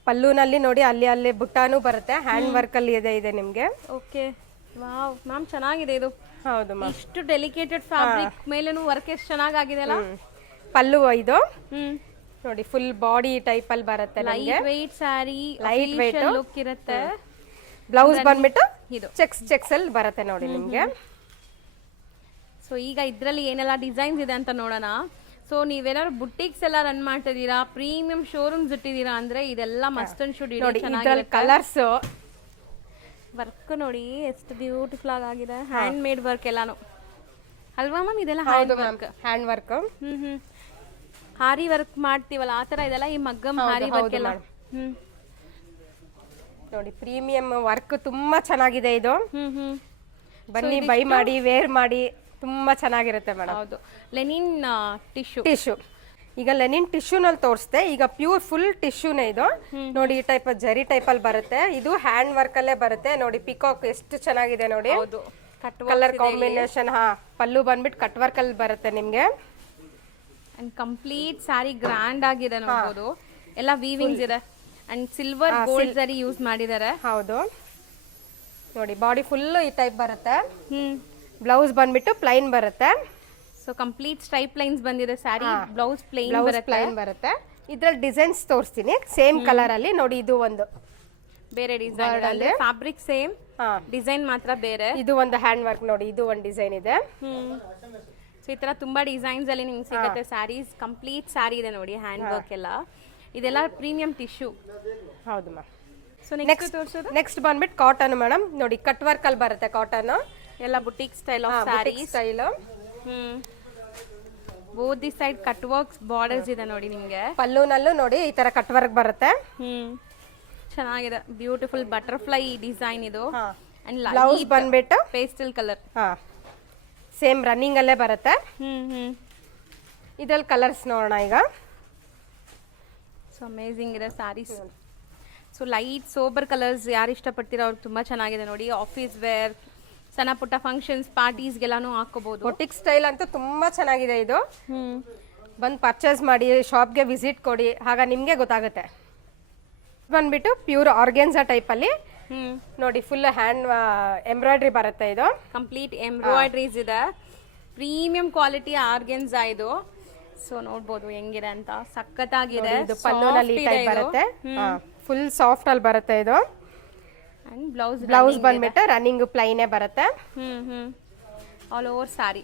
ಪಲ್ಲುನಲ್ಲಿ ನೋಡಿ ಅಲ್ಲಿ ಅಲ್ಲಿ ಬುಟ್ಟಾನು ಬರುತ್ತೆ, ಹ್ಯಾಂಡ್ ವರ್ಕ್ ಅಲ್ಲಿ ಇದೆ ನಿಮ್ಗೆ. ಓಕೆ, ವಾವ್ ಮ್ಯಾಮ್, ಚೆನ್ನಾಗಿದೆ ಇದು. ಹೌದು ಮ್ಯಾಮ್. ಇಷ್ಟು ಡೆಲಿಕೇಟೆಡ್ ಫ್ಯಾಬ್ರಿಕ್ ಮೇಲೇನು ವರ್ಕ್ ಎಷ್ಟು ಚೆನ್ನಾಗಿದೆ ಅಲ್ಲ. ಪಲ್ಲು ಇದು ನೋಡಿ ಫುಲ್ ಬಾಡಿ ಟೈಪ್ ಅಲ್ಲಿ ಬರುತ್ತೆ. Light weight sari, light weight look ಇರುತ್ತೆ. ಬ್ಲೌಸ್ ಬಂದ್ಬಿಟ್ಟು ಇದು ಚೆಕ್ಸ್ ಅಲ್ಲಿ ಬರುತ್ತೆ ನೋಡಿ ನಿಮ್ಗೆ. ಸೊ ಈಗ ಇದ್ರಲ್ಲಿ ಏನೆಲ್ಲ ಡಿಸೈನ್ಸ್ ಇದೆ ಅಂತ ನೋಡೋಣ. ಸೊ ನೀವೇನಾದ್ರು ಬುಟಿಕ್ಸ್ ಎಲ್ಲ ರನ್ ಮಾಡ್ತಾ ಇದೀರಾ, ಪ್ರೀಮಿಯಂ ಶೋರೂಮ್ಸ್ ಇಟ್ಟಿದ್ದೀರಾ ಅಂದ್ರೆ ಇದೆಲ್ಲ ಮಸ್ಟ್ ಅಂಡ್ ಶುಡ್ ನೋಡಿ. ಇದ್ರಲ್ಲಿ ಕಲರ್ಸ್ ವರ್ಕ್ ನೋಡಿ ಎಷ್ಟು ಬ್ಯೂಟಿಫುಲ್ ಆಗಿದೆ. ಹ್ಯಾಂಡ್ ಮೇಡ್ ವರ್ಕ್ ಎಲ್ಲಾನು ಅಲ್ವಾ ಮ್ಯಾಮ್? ಇದೆಲ್ಲ ಹ್ಯಾಂಡ್ ವರ್ಕ್. ಹಾರಿ ವರ್ಕ್ ಮಾಡ್ತೀವಲ್ಲ ಆ ತರ ಇದೆಲ್ಲ ಈ ಮಗ್ಗಮ್ ಹಾರಿ ವರ್ಕ್ ಎಲ್ಲ. ನೋಡಿ ಪ್ರೀಮಿಯಂ ವರ್ಕ್ ತುಂಬಾ ಚೆನ್ನಾಗಿದೆ ಇದು. ಬನ್ನಿ ಬೈ ಮಾಡಿ ವೇರ್ ಮಾಡಿ, ತುಂಬಾ ಚೆನ್ನಾಗಿರುತ್ತೆ ಮೇಡಮ್. ಹೌದು, ಲೆನಿನ್ ಟಿಶ್ಯೂ. ಈಗ ಲೆನಿನ್ ಟಿಶ್ಯೂನಲ್ಲಿ ತೋರಿಸ್ದೆ, ಈಗ ಪ್ಯೂರ್ ಫುಲ್ ಟಿಶ್ಯೂನೇ ಇದು ನೋಡಿ. ಈ ಟೈಪ್ ಜರಿ ಟೈಪ್ ಅಲ್ಲಿ ಬರುತ್ತೆ. ಇದು ಹ್ಯಾಂಡ್ ವರ್ಕ್ ಅಲ್ಲೇ ಬರುತ್ತೆ ನೋಡಿ. ಪಿಕಾಕ್ ಎಷ್ಟು ಚೆನ್ನಾಗಿದೆ ನೋಡಿ. Colour combination. ಪಲ್ಲು ಬಂದ್ಬಿಟ್ಟು ಕಟ್ ವರ್ಕ್ ಅಲ್ಲಿ ಬರುತ್ತೆ ನಿಮ್ಗೆ. ಅಂಡ್ ಕಂಪ್ಲೀಟ್ ಸ್ಯಾರಿ ಗ್ರ್ಯಾಂಡ್ ಆಗಿದೆ ನೋಡಬಹುದು. ಎಲ್ಲ ವೀವಿಂಗ್ಸ್ ಇದೆ ಅಂಡ್ ಸಿಲ್ವರ್ ಗೋಲ್ಡ್ ಜರಿ ಯೂಸ್ ಮಾಡಿದ್ದಾರೆ. ಹೌದು ನೋಡಿ, ಬಾಡಿ ಫುಲ್ ಈ ಟೈಪ್ ಬರುತ್ತೆ. ಬ್ಲೌಸ್ ಬಂದ್ಬಿಟ್ಟು ಪ್ಲೈನ್ ಬರುತ್ತೆ. ಸೊ ಕಂಪ್ಲೀಟ್ ಸ್ಟ್ರೈಪ್ ಲೈನ್ಸ್ ಬಂದಿದೆ ಸ್ಯಾರಿ. ಬ್ಲೌಸ್ ಪ್ಲೈನ್ ಬರುತ್ತೆ. ಇದ್ರಲ್ಲಿ ಡಿಸೈನ್ಸ್ ತೋರಿಸ್ತೀನಿ ಸೇಮ್ ಕಲರ್ ಅಲ್ಲಿ ನೋಡಿ. ಇದು ಒಂದು ಬೇರೆ ಡಿಸೈನ್, ಫ್ಯಾಬ್ರಿಕ್ ಸೇಮ್, ಡಿಸೈನ್ ಮಾತ್ರ ಬೇರೆ. ಇದು ಒಂದು ಹ್ಯಾಂಡ್ ವರ್ಕ್ ನೋಡಿ. ಇದು ಒಂದು ಡಿಸೈನ್ ಇದೆ. ಸೊ ಈ ತರ ತುಂಬಾ ಡಿಸೈನ್ಸ್ ಅಲ್ಲಿ ನಿಮ್ಗೆ ಸಿಗುತ್ತೆ ಸ್ಯಾರೀಸ್. ಕಂಪ್ಲೀಟ್ ಸ್ಯಾರಿ ಇದೆ ನೋಡಿ, ಹ್ಯಾಂಡ್ ವರ್ಕ್ ಎಲ್ಲ. ಇದೆಲ್ಲ ಪ್ರೀಮಿಯಂ ಟಿಶ್ಯೂ. ಹೌದು ಮ್ಯಾಮ್. ಸೊ ನೆಕ್ಸ್ಟ್ ತೋರಿಸೋದು ನೆಕ್ಸ್ಟ್ ಬಂದ್ಬಿಟ್ಟು ಕಾಟನ್ ಮೇಡಮ್. ನೋಡಿ ಕಟ್ ವರ್ಕ್ ಅಲ್ಲಿ ಬರುತ್ತೆ ಕಾಟನ್. ಎಲ್ಲ boutique style of sari style. Both the side cut works borders ಇದೆ ನೋಡಿ ನಿಮ್ಗೆ. ಪಲ್ಲುನಲ್ಲೂ ನೋಡಿ ಈ ತರ ಕಟ್ ವರ್ಕ್ ಬರುತ್ತೆ. ಚೆನ್ನಾಗಿದೆ, ಬ್ಯೂಟಿಫುಲ್ ಬಟರ್ಫ್ಲೈ ಡಿಸೈನ್ ಇದು. ಅಂಡ್ ಬ್ಲೌಸ್ ಬಂದ್ಬಿಟ್ಟು ಪೇಸ್ಟಲ್ ಕಲರ್. ಸೇಮ್ ರನ್ನಿಂಗ್ ಅಲ್ಲೇ ಬರುತ್ತೆ. ಇದ್ರಲ್ಲಿ ಕಲರ್ಸ್ ನೋಡೋಣ ಈಗ. ಸೊ ಅಮೇಜಿಂಗ್ ಇದೆ saris. So light sober colours ಯಾರು ಇಷ್ಟಪಡ್ತೀರೋ ಅವ್ರಿಗೆ ತುಂಬಾ ಚೆನ್ನಾಗಿದೆ ನೋಡಿ. ಆಫೀಸ್ ವೇರ್, ಸಣ್ಣ ಪುಟ್ಟ ಫಂಕ್ಷನ್ಸ್ ಪಾರ್ಟೀಸ್ಗೆಲ್ಲಾನು ಹಾಕೋಬಹುದು. ಬೊಟಿಕ್ ಸ್ಟೈಲ್ ಅಂತೂ ತುಂಬಾ ಚೆನ್ನಾಗಿದೆ ಇದು. ಬಂದು ಪರ್ಚೇಸ್ ಮಾಡಿ, ಶಾಪ್ಗೆ ವಿಸಿಟ್ ಕೊಡಿ, ಆಗ ನಿಮಗೆ ಗೊತ್ತಾಗುತ್ತೆ. ಬಂದ್ಬಿಟ್ಟು ಪ್ಯೂರ್ ಆರ್ಗೆನ್ಸಾ ಟೈಪ್ ಅಲ್ಲಿ ನೋಡಿ. ಫುಲ್ ಹ್ಯಾಂಡ್ ಎಂಬ್ರಾಯ್ಡ್ರಿ ಬರುತ್ತೆ. ಇದು ಕಂಪ್ಲೀಟ್ ಎಂಬ್ರಾಯ್ಡ್ರೀಸ್ ಇದೆ. ಪ್ರೀಮಿಯಂ ಕ್ವಾಲಿಟಿ ಆರ್ಗೆನ್ಸಾ ಇದು. ಸೊ ನೋಡ್ಬೋದು ಹೆಂಗಿದೆ ಅಂತ, ಸಖತ್ತಾಗಿದೆ. ಇದು ಪಲ್ಲುನಲ್ಲಿ ಟೈಪ್ ಬರುತ್ತೆ. ಫುಲ್ ಸಾಫ್ಟ್ ಅಲ್ಲಿ ಬರುತ್ತೆ ಇದು. ಅಂಡ್ ಬ್ಲೌಸ್ ಬಂದ್ಬಿಟ್ಟು ರನ್ನಿಂಗ್ ಪ್ಲೈನೇ ಬರುತ್ತೆ. All over sari,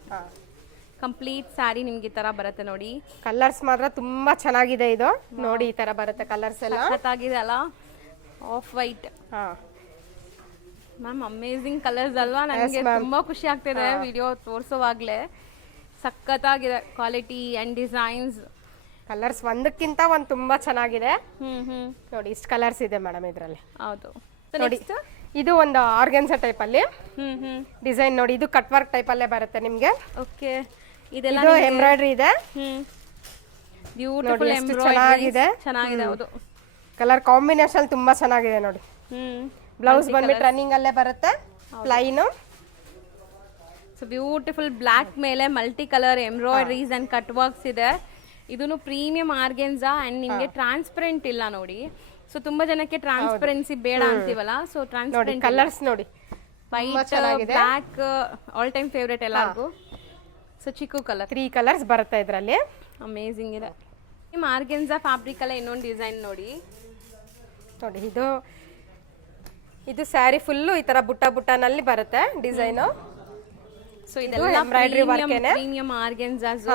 complete sari ನಿಮ್ಗೆ ಈ ತರ ಬರುತ್ತೆ ನೋಡಿ. ಕಲರ್ಸ್ ಮಾತ್ರ ತುಂಬಾ ಚೆನ್ನಾಗಿದೆ ಇದು ನೋಡಿ. ಈ ತರ ಬರುತ್ತೆ ಕಲರ್ಸ್ ಎಲ್ಲ. ಸಖತ್ತಾಗಿದೆ ಅಲ್ಲ, of white. Ma'am amazing colours ಅಲ್ವಾ? ನನಗೆ ತುಂಬಾ ಖುಷಿ ಆಗ್ತಿದೆ ವಿಡಿಯೋ ತೋರಿಸೋವಾಗ್ಲೇ. ಸಖತ್ತಾಗಿದೆ ಕ್ವಾಲಿಟಿ ಅಂಡ್ ಡಿಸೈನ್ಸ್. ಕಲರ್ಸ್ ಒಂದಕ್ಕಿಂತ ಒಂದು ತುಂಬಾ ಚೆನ್ನಾಗಿದೆ ನೋಡಿ. ಇಷ್ಟು ಕಲರ್ಸ್ ಇದೆ ಮೇಡಮ್ ಇದರಲ್ಲಿ. ಹೌದು ನೋಡಿ, ಇದು ಒಂದು ಆರ್ಗೆನ್ಸಾ ಟೈಪ್ ಅಲ್ಲಿ ಡಿಸೈನ್ ನೋಡಿ. ಇದು ಕಟ್ ವರ್ಕ್ ಟೈಪ್ ಅಲ್ಲೇ ಬರುತ್ತೆ ನಿಮ್ಗೆ. ಓಕೆ, ಇದೆಲ್ಲ ಎಂಬ್ರಾಯ್ಡ್ರಿ ಇದೆ. ಬ್ಯೂಟಿಫುಲ್ ಎಂಬ್ರಾಯ್ಡ್ರಿ ಚೆನ್ನಾಗಿದೆ. ಹೌದು, ಕಲರ್ ಕಾಂಬಿನೇಷನ್ ತುಂಬಾ ಚೆನ್ನಾಗಿದೆ ನೋಡಿ. ಬ್ಲೌಸ್ ಬಂದ್ಬಿಟ್ಟು ರನ್ನಿಂಗ್ ಅಲ್ಲೇ ಬರುತ್ತೆ, ಪ್ಲೈನ್. ಸೊ ಬ್ಯೂಟಿಫುಲ್ ಬ್ಲ್ಯಾಕ್ ಮೇಲೆ multi colour embroideries and cut works ಇದೆ. ಇದನ್ನು ಪ್ರೀಮಿಯಂ ಆರ್ಗೆನ್ಸಾ ಅಂಡ್ ನಿಮ್ಗೆ ಟ್ರಾನ್ಸ್ಪರೆಂಟ್ ಇಲ್ಲ ನೋಡಿ. ಸೊ ತುಂಬಾ ಜನಕ್ಕೆ ಟ್ರಾನ್ಸ್ಪರೆನ್ಸಿ ಬೇಡ ಅಂತೀವಲ್ಲ. ಸೊ ಟ್ರಾನ್ಸ್ಪರೆಂಟ್ ಕಲರ್ಸ್ ನೋಡಿ, white, black all time favourite ಎಲ್ಲರಿಗೂ. ಸೊ ಚಿಕ್ಕು ಕಲರ್, 3 ಕಲರ್ಸ್ ಬರುತ್ತೆ ಇದರಲ್ಲಿ. ಅಮೇಜಿಂಗ್ ಇದೆ. ನಿಮ್ಮ ಆರ್ಗೆನ್ಸಾ ಫ್ಯಾಬ್ರಿಕ್ ಅಲ್ಲ ಇನ್ನೊಂದು ಡಿಸೈನ್ ನೋಡಿ. ನೋಡಿ ಇದು ಸ್ಯಾರಿ ಫುಲ್ಲು ಈ ತರ ಬುಟ್ಟ ಬುಟ್ಟನಲ್ಲಿ ಬರುತ್ತೆ ಡಿಸೈನು. ಸೊ ಇದೆಲ್ಲ ಎಂಬ್ರಾಯ್ಡ್ರಿ ವರ್ಕೇನೆ, premium organzas.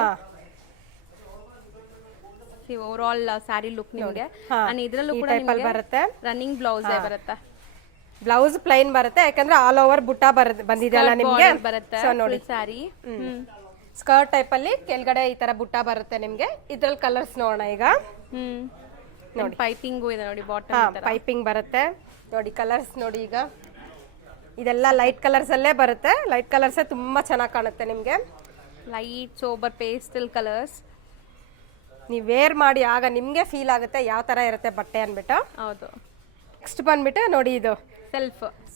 Over all sari look ನಿಮಗೆ. ಅಂಡ್ ಇದರಲ್ಲೂ ಕೂಡ ನಿಮಗೆ ಬರುತ್ತೆ ರನ್ನಿಂಗ್ ಬ್ಲೌಸ್ ಬರುತ್ತೆ. ಬ್ಲೌಸ್ ಪ್ಲೈನ್ ಬರುತ್ತೆ, ಯಾಕಂದ್ರೆ ಆಲ್ ಓವರ್ ಬುಟ್ಟ ಬಂದಿದೆಯಲ್ಲ ನಿಮಗೆ ಬರುತ್ತೆ. ನೋಡಿ ಸ್ಯಾರಿ ಸ್ಕರ್ಟ್ ಟೈಪ್ ಅಲ್ಲಿ ಕೆಳಗಡೆ ಈ ತರ ಬುಟ್ಟ ಬರುತ್ತೆ ನಿಮ್ಗೆ. ಇದ್ರಲ್ಲಿ ಕಲರ್ಸ್ ನೋಡೋಣ ಈಗ. ನೋಡಿ ಪೈಪಿಂಗು ಇದೆ ನೋಡಿ, ಬಾಟಮ್ ಪೈಪಿಂಗ್ ಬರುತ್ತೆ ನೋಡಿ. ಕಲರ್ಸ್ ನೋಡಿ ಈಗ. ಇದೆಲ್ಲ ಲೈಟ್ ಕಲರ್ಸಲ್ಲೇ ಬರುತ್ತೆ. ಲೈಟ್ ಕಲರ್ಸೇ ತುಂಬ ಚೆನ್ನಾಗಿ ಕಾಣುತ್ತೆ ನಿಮಗೆ. Light sober pastel colours. ನೀವು ವೇರ್ ಮಾಡಿ ಆಗ ನಿಮಗೆ ಫೀಲ್ ಆಗುತ್ತೆ ಯಾವ ಥರ ಇರುತ್ತೆ ಬಟ್ಟೆ ಅಂದ್ಬಿಟ್ಟು. ಹೌದು. ನೆಕ್ಸ್ಟ್ ಬಂದ್ಬಿಟ್ಟು ನೋಡಿ, ಇದು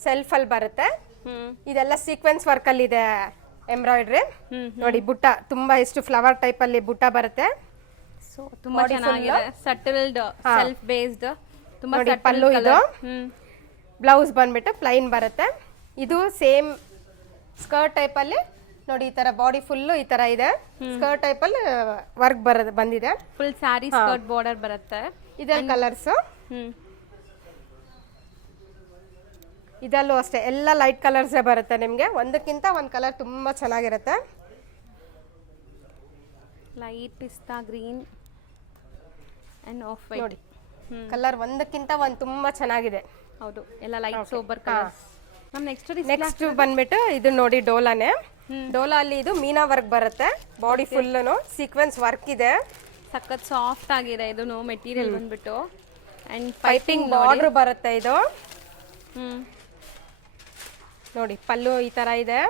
ಸೆಲ್ಫಲ್ಲಿ ಬರುತ್ತೆ. ಇದೆಲ್ಲ ಸೀಕ್ವೆನ್ಸ್ ವರ್ಕಲ್ಲಿ ಇದೆ ಎಂಬ್ರಾಯ್ಡ್ರಿ. ನೋಡಿ ಬುಟ್ಟ ತುಂಬ ಎಷ್ಟು ಫ್ಲವರ್ ಟೈಪಲ್ಲಿ ಬುಟ್ಟ ಬರುತ್ತೆ. ಸೊ ತುಂಬಾ ಚೆನ್ನಾಗಿದೆ. ಸಟಲ್ಡ್ ಸೆಲ್ಫ್ ಬೇಸ್ಡ್ ತುಂಬಾ ನೋಡಿ ಪಲ್ಲು ಇದು. ಬ್ಲೌಸ್ ಬಂದ್ಬಿಟ್ಟು ಪ್ಲೈನ್ ಬರುತ್ತೆ. ಇದು ಸೇಮ್ ಸ್ಕರ್ಟ್ ಟೈಪಲ್ಲಿ ನೋಡಿ ಈ ತರ ಬಾಡಿ ಫುಲ್ಲು ಈ ತರ ಇದೆ. ಸ್ಕರ್ಟ್ ಟೈಪಲ್ಲಿ ವರ್ಕ್ ಬಂದಿದೆ. ಫುಲ್ ಸ್ಯಾರಿ ಸ್ಕರ್ಟ್ ಬಾರ್ಡರ್ ಬರುತ್ತೆ. ಇದೆಲ್ಲ ಕಲರ್ಸ್. ಇದಲ್ಲೂ ಅಷ್ಟೇ ಎಲ್ಲ ಲೈಟ್ ಕಲರ್ಸೇ ಬರುತ್ತೆ ನಿಮಗೆ. ಒಂದಕ್ಕಿಂತ ಒಂದು ಕಲರ್ ತುಂಬ ಚೆನ್ನಾಗಿರುತ್ತೆ. ಲೈಟ್ ಪಿಸ್ತಾ ಗ್ರೀನ್ ಅಂಡ್ ಆಫ್ ವೈಟ್ ನೋಡಿ ಕಲರ್ ಒಂದಕ್ಕಿಂತ ಒಂದು ತುಂಬ ಚೆನ್ನಾಗಿದೆ. ಹೌದು, ಎಲ್ಲ ಲೈಟ್ ಸೋಬರ್ ಕಲರ್ಸ್. ನಮ್ ನೆಕ್ಸ್ಟ್ ಬಂದ್ಬಿಟ್ಟು ಇದು ನೋಡಿ ಡೋಲಾನೇ. ಡೋಲಾ ಅಲ್ಲಿ ಇದು ಮೀನಾ ವರ್ಕ್ ಬರುತ್ತೆ. ಬಾಡಿ ಫುಲ್ಲು ಸೀಕ್ವೆನ್ಸ್ ವರ್ಕ್ ಇದೆ. ಸಖತ್ ಸಾಫ್ಟ್ ಆಗಿದೆ ಇದು ಮೆಟೀರಿಯಲ್ ಬಂದ್ಬಿಟ್ಟು. ಅಂಡ್ ಪೈಪಿಂಗ್ ಬಾರ್ಡರ್ ಬರುತ್ತೆ ಇದು. ನೋಡಿ ಪಲ್ಲು ಈ ತರ ಇದೆ.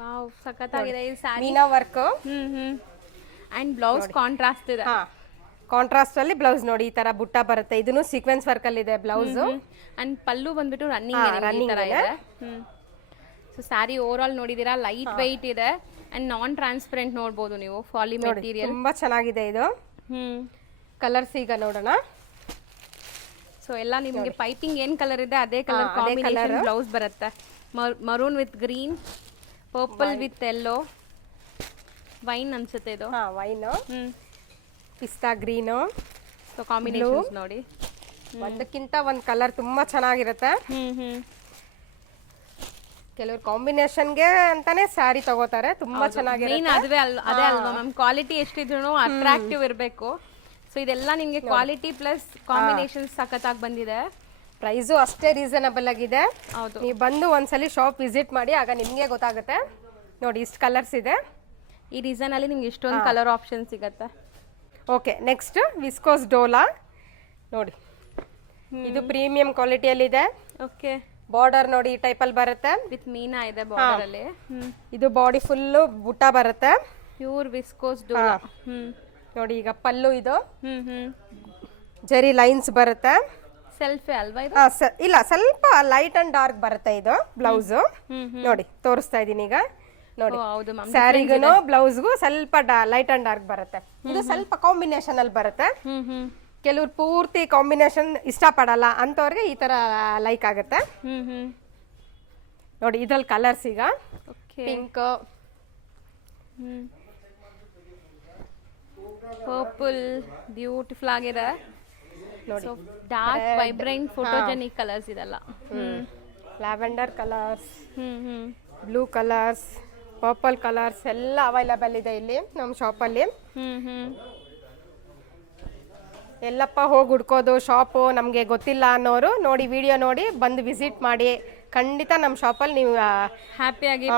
ವಾವ್, ಸಖತ್ ಆಗಿದೆ ಈ ಸ್ಯಾರಿ. ಮೀನಾ ವರ್ಕ್. ಅಂಡ್ ಬ್ಲೌಸ್ ಕಾಂಟ್ರಾಸ್ಟ್ ಇದೆ. ಕಾಂಟ್ರಾಸ್ಟ್ ಅಲ್ಲಿ ಬ್ಲೌಸ್ ನೋಡಿ ಈ ತರ ಬುಟ್ಟ ಬರುತ್ತೆ. ಇದನ್ನು ಸೀಕ್ವೆನ್ಸ್ ವರ್ಕ್ ಅಲ್ಲಿ ಇದೆ ಬ್ಲೌಸ್. ಅಂಡ್ ಪಲ್ಲು ಬಂದ್ಬಿಟ್ಟು ರನ್ನಿಂಗ್ ತರ ಇದೆ. ಸೊ ಸ್ಯಾರಿ ಓವರ್ ಆಲ್ ನೋಡಿದೀರಾ, ಲೈಟ್ ವೆಯ್ಟ್ ಇದೆ ಅಂಡ್ ನಾನ್ ಟ್ರಾನ್ಸ್ಪರೆಂಟ್ ನೋಡಬಹುದು ನೀವು. ಫಾಲಿ ಮೆಟೀರಿಯಲ್ ತುಂಬಾ ಚೆನ್ನಾಗಿದೆ ಇದು. ಕಲರ್ಸ್ ಈಗ ನೋಡೋಣ. ಸೊ ಎಲ್ಲ ನಿಮಗೆ ಪೈಪಿಂಗ್ ಏನ್ ಕಲರ್ ಇದೆ ಅದೇ ಕಲರ್ ಕಾಂಬಿನೇಷನ್ ಬ್ಲೌಸ್ ಬರುತ್ತೆ. Maroon with green, purple with yellow, wine ಅನ್ಸುತ್ತೆ ಇದು. ವೈನ್, ಪಿಸ್ತಾ ಗ್ರೀನು. ಸೊ ಕಾಂಬಿನೇಷನ್ಸ್ ನೋಡಿ, ಒಂದಕ್ಕಿಂತ ಒಂದು ಕಲರ್ ತುಂಬಾ ಚೆನ್ನಾಗಿರುತ್ತೆ. ಕೆಲವರು ಕಾಂಬಿನೇಷನ್ಗೆ ಅಂತಾನೆ ಸ್ಯಾರಿ ತಗೋತಾರೆ. ತುಂಬಾ ಚೆನ್ನಾಗಿರುತ್ತೆ. ಅದೇ ಅಲ್ವಾ ಮ್ಯಾಮ್, ಕ್ವಾಲಿಟಿ ಎಷ್ಟಿದ್ರು ಅಟ್ರಾಕ್ಟಿವ್ ಇರಬೇಕು. ಸೊ ಇದೆಲ್ಲ ನಿಮಗೆ ಕ್ವಾಲಿಟಿ ಪ್ಲಸ್ ಕಾಂಬಿನೇಷನ್ ಸಖತ್ತಾಗಿ ಬಂದಿದೆ. ಪ್ರೈಸು ಅಷ್ಟೇ ರೀಸನಬಲ್ ಆಗಿದೆ. ಹೌದು, ನೀವು ಬಂದು ಒಂದ್ಸಲಿ ಶಾಪ್ ವಿಸಿಟ್ ಮಾಡಿ, ಆಗ ನಿಮಗೆ ಗೊತ್ತಾಗುತ್ತೆ. ನೋಡಿ ಇಷ್ಟು ಕಲರ್ಸ್ ಇದೆ ಈ ಡಿಸೈನ್ ಅಲ್ಲಿ. ನಿಮ್ಗೆ ಇಷ್ಟೊಂದು ಕಲರ್ ಆಪ್ಷನ್ ಸಿಗುತ್ತೆ. ಓಕೆ, ನೆಕ್ಸ್ಟ್ ವಿಸ್ಕೋಸ್ ಡೋಲಾ ನೋಡಿ. ಇದು ಪ್ರೀಮಿಯಂ ಕ್ವಾಲಿಟಿಯಲ್ಲಿ ಇದೆ. ಓಕೆ, ಬಾರ್ಡರ್ ನೋಡಿ ಈ ಟೈಪಲ್ಲಿ ಬರುತ್ತೆ. ವಿತ್ ಮೀನಾ ಇದೆ ಬಾರ್ಡರ್ ಅಲ್ಲಿ. ಇದು ಬಾಡಿ ಫುಲ್ಲು ಬುಟ್ಟ ಬರುತ್ತೆ. Pure viscose Dhola. ನೋಡಿ ಈಗ ಪಲ್ಲು ಇದು ಜರಿ ಲೈನ್ಸ್ ಬರುತ್ತೆ. ಸೆಲ್ಫೇ ಅಲ್ವಾ ಇದು? ಇಲ್ಲ, ಸ್ವಲ್ಪ ಲೈಟ್ ಅಂಡ್ ಡಾರ್ಕ್ ಬರುತ್ತೆ ಇದು ಬ್ಲೌಸ್. ನೋಡಿ ತೋರಿಸ್ತಾ ಇದೀನಿ ಈಗ. ನೋಡಿ ಸ್ಯಾರಿಗೂ ಬ್ಲೌಸ್ಗೂ ಸ್ವಲ್ಪ ಲೈಟ್ ಅಂಡ್ ಡಾರ್ಕ್ ಬರುತ್ತೆ. ಇದು ಸ್ವಲ್ಪ ಕಾಂಬಿನೇಷನ್ ಅಲ್ಲಿ ಬರುತ್ತೆ. ಕೆಲವ್ರು ಪೂರ್ತಿ ಕಾಂಬಿನೇಷನ್ ಇಷ್ಟಪಡಲ್ಲ ಅಂತವ್ರಿಗೆ ಈ ತರ ಲೈಕ್ ಆಗುತ್ತೆ. ನೋಡಿ ಇದ್ರಲ್ಲಿ ಕಲರ್ಸ್ ಈಗ ಪಿಂಕ್, ಪರ್ಪಲ್ ಬ್ಯೂಟಿಫುಲ್ ಆಗಿದೆ. ಡಾರ್ಕ್ ವೈಬ್ರೆಂಟ್ ಫೋಟೋಜೆನಿಕ್ ಕಲರ್ಸ್ ಇದೆಲ್ಲ. Lavender colours, blue colours, purple colours ಎಲ್ಲ ಅವೈಲಬಲ್ ಇದೆ ಇಲ್ಲಿ ನಮ್ಮ ಶಾಪಲ್ಲಿ. ಎಲ್ಲಪ್ಪ ಹೋಗಿ ಹುಡ್ಕೋದು ಶಾಪು ನಮಗೆ ಗೊತ್ತಿಲ್ಲ ಅನ್ನೋರು ನೋಡಿ ವಿಡಿಯೋ ನೋಡಿ ಬಂದು ವಿಸಿಟ್ ಮಾಡಿ. ಖಂಡಿತ ನಮ್ಮ ಶಾಪಲ್ಲಿ ನೀವು ಹ್ಯಾಪಿಯಾಗಿ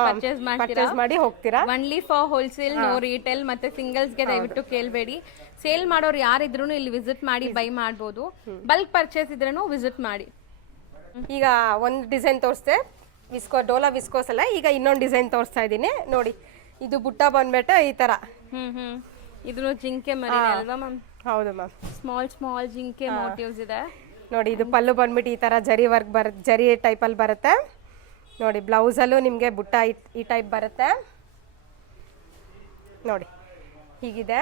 ಪರ್ಚೇಸ್ ಮಾಡಿ ಹೋಗ್ತೀರಾ. Only for wholesale, no retail. ಮತ್ತೆ ಸಿಂಗಲ್ಸ್ಗೆ ದಯವಿಟ್ಟು ಕೇಳಬೇಡಿ. ಸೇಲ್ ಮಾಡೋರು ಯಾರಿದ್ರು ಇಲ್ಲಿ ವಿಸಿಟ್ ಮಾಡಿ ಬೈ ಮಾಡ್ಬೋದು. ಬಲ್ಕ್ ಪರ್ಚೇಸ್ ಇದ್ರೂ ವಿಸಿಟ್ ಮಾಡಿ. ಈಗ ಒಂದು ಡಿಸೈನ್ ತೋರಿಸ್ದೆ, ಡೋಲಾ ವಿಸ್ಕೋಸ್ ಅಲ್ಲ. ಈಗ ಇನ್ನೊಂದು ಡಿಸೈನ್ ತೋರಿಸ್ತಾ ಇದ್ದೀನಿ ನೋಡಿ. ಇದು ಬುಟ್ಟ ಬಂದ್ಬಿಟ್ಟು ಈ ತರ. ಇದು ಜಿಂಕೆ ಮರಿ ಅಲ್ವಾ ಮ್ಯಾಮ್? ಹೌದು ಮ್ಯಾಮ್. ಸ್ಮಾಲ್ ಜಿಂಕೆ ಮೋಟಿವ್ಸ್ ಇದೆ ನೋಡಿ. ಇದು ಪಲ್ಲು ಬಂದ್ಬಿಟ್ಟು ಈ ತರ ಜರಿ ವರ್ಕ್ ಜರಿ ಟೈಪಲ್ಲಿ ಬರುತ್ತೆ. ನೋಡಿ ಬ್ಲೌಸಲ್ಲೂ ನಿಮಗೆ ಬುಟ್ಟ ಈ ಟೈಪ್ ಬರುತ್ತೆ. ನೋಡಿ ಹೀಗಿದೆ.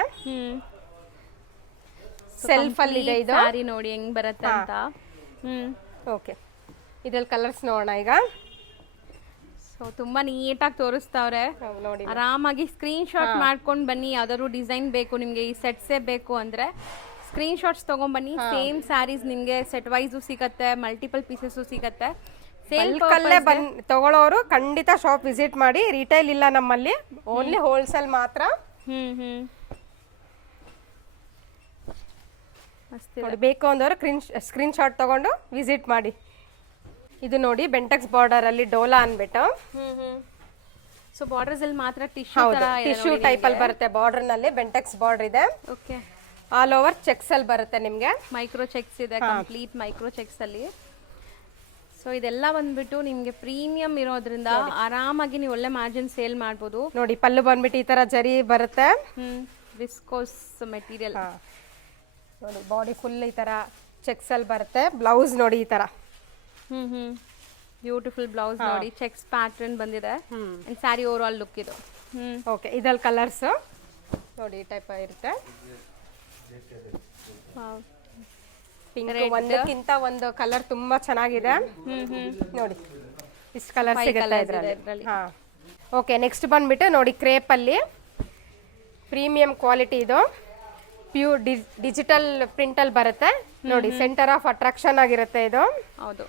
ಸೆಲ್ಫ್ ಅಲ್ಲಿ ಇದೆ ಇದು. ಸ್ಯಾರಿ ನೋಡಿ ಹೆಂಗ್ ಬರುತ್ತೆ ಅಂತ. ಓಕೆ, ಇದ್ರಲ್ಲಿ ಕಲರ್ಸ್ ನೋಡೋಣ ಈಗ. ಸೊ ತುಂಬಾ ನೀಟಾಗಿ ತೋರಿಸ್ತಾವ್ರೆ. ನೋಡಿ ಆರಾಮಾಗಿ ಸ್ಕ್ರೀನ್ ಶಾಟ್ ಮಾಡ್ಕೊಂಡು ಬನ್ನಿ. ಯಾವ್ದಾದ್ರು ಡಿಸೈನ್ ಬೇಕು ನಿಮ್ಗೆ, ಈ ಸೆಟ್ಸೇ ಬೇಕು ಅಂದ್ರೆ ಸ್ಕ್ರೀನ್ ಶಾಟ್ಸ್ ತಗೊಂಡ್ಬನ್ನಿ. ಸೇಮ್ ಸ್ಯಾರೀಸ್ ನಿಮ್ಗೆ ಸೆಟ್ ವೈಸು ಸಿಗತ್ತೆ, ಮಲ್ಟಿಪಲ್ ಪೀಸಸ್ಸು ಸಿಗತ್ತೆ. ಸೇಲ್ಕಲ್ಲೇ ತಗೊಳ್ಳೋರು ಖಂಡಿತ ಶಾಪ್ ವಿಸಿಟ್ ಮಾಡಿ. ರಿಟೈಲ್ ಇಲ್ಲ ನಮ್ಮಲ್ಲಿ, ಓನ್ಲಿ ಹೋಲ್ಸೇಲ್ ಮಾತ್ರ. ನೋಡಿ ಬೇಕು ಅಂದವರು ಸ್ಕ್ರೀನ್ ಶಾಟ್ ತಗೊಂಡು ವಿಸಿಟ್ ಮಾಡಿ. ಇದು ನೋಡಿ ಬೆಂಟೆಕ್ಸ್ ಬಾರ್ಡರ್ ಅಲ್ಲಿ ಡೋಲಾ ಅನ್ಬಿಟ್ಟು. ಸೊ ಬಾರ್ಡರ್ಸ್ ಅಲ್ಲಿ ಮಾತ್ರ ಟಿಶ್ಯೂ ಟೈಪ್ ಅಲ್ಲಿ ಬರುತ್ತೆ. ಬಾರ್ಡರ್ ನಲ್ಲಿ ಬೆಂಟೆಕ್ಸ್ ಬಾರ್ಡರ್ ಇದೆ. ಓಕೆ, ಆಲ್ ಓವರ್ ಚೆಕ್ಸ್ ಅಲ್ಲಿ ಬರುತ್ತೆ ನಿಮ್ಗೆ. ಮೈಕ್ರೋ ಚೆಕ್ಸ್ ಇದೆ, ಕಂಪ್ಲೀಟ್ ಮೈಕ್ರೋ ಚೆಕ್ಸ್ ಅಲ್ಲಿ. ಸೊ ಇದೆಲ್ಲ ಬಂದ್ಬಿಟ್ಟು ನಿಮಗೆ ಪ್ರೀಮಿಯಂ ಇರೋದ್ರಿಂದ ಆರಾಮಾಗಿ ನೀವು ಒಳ್ಳೆ ಮಾರ್ಜಿನ್ ಸೇಲ್ ಮಾಡ್ಬೋದು. ನೋಡಿ ಪಲ್ಲು ಬಂದ್ಬಿಟ್ಟು ಈ ತರ ಜರಿ ಬರುತ್ತೆ. Viscose material. ನೋಡಿ ಬಾಡಿ ಫುಲ್ ಈ ತರ ಚೆಕ್ಸ್ ಅಲ್ಲಿ ಬರುತ್ತೆ. ಬ್ಲೌಸ್ ನೋಡಿ ಈ ತರ ಬ್ಯೂಟಿಫುಲ್ ಬ್ಲೌಸ್ ನೋಡಿ ಚೆಕ್ಸ್ ಪ್ಯಾಟರ್ನ್ ಬಂದಿದೆ. And sari over all look ಇದು. ಓಕೆ ಇದ್ರಲ್ಲಿ ಕಲರ್ಸ್ ನೋಡಿ ಈ ಟೈಪ್ ಇರುತ್ತೆ. ಪಿಂಕ್ ಒಂದಕ್ಕಿಂತ ಒಂದು ಕಲರ್ ತುಂಬಾ ಚೆನ್ನಾಗಿದೆ. ನೋಡಿ ಇಷ್ಟು ಕಲರ್ ಸಿಗುತ್ತೆ ಇದರಲ್ಲಿ. ಹಾ ಓಕೆ ನೆಕ್ಸ್ಟ್ ಬಂದ್ಬಿಟ್ಟು ನೋಡಿ ಕ್ರೇಪ್ ಅಲ್ಲಿ ಪ್ರೀಮಿಯಂ ಕ್ವಾಲಿಟಿ ಇದು. ಪ್ಯೂರ್ ಡಿಜಿಟಲ್ ಪ್ರಿಂಟ್ ಅಲ್ಲಿ ಬರುತ್ತೆ. ನೋಡಿ ಸೆಂಟರ್ ಆಫ್ ಅಟ್ರಾಕ್ಷನ್ ಆಗಿರುತ್ತೆ ಇದು. ಹೌದು.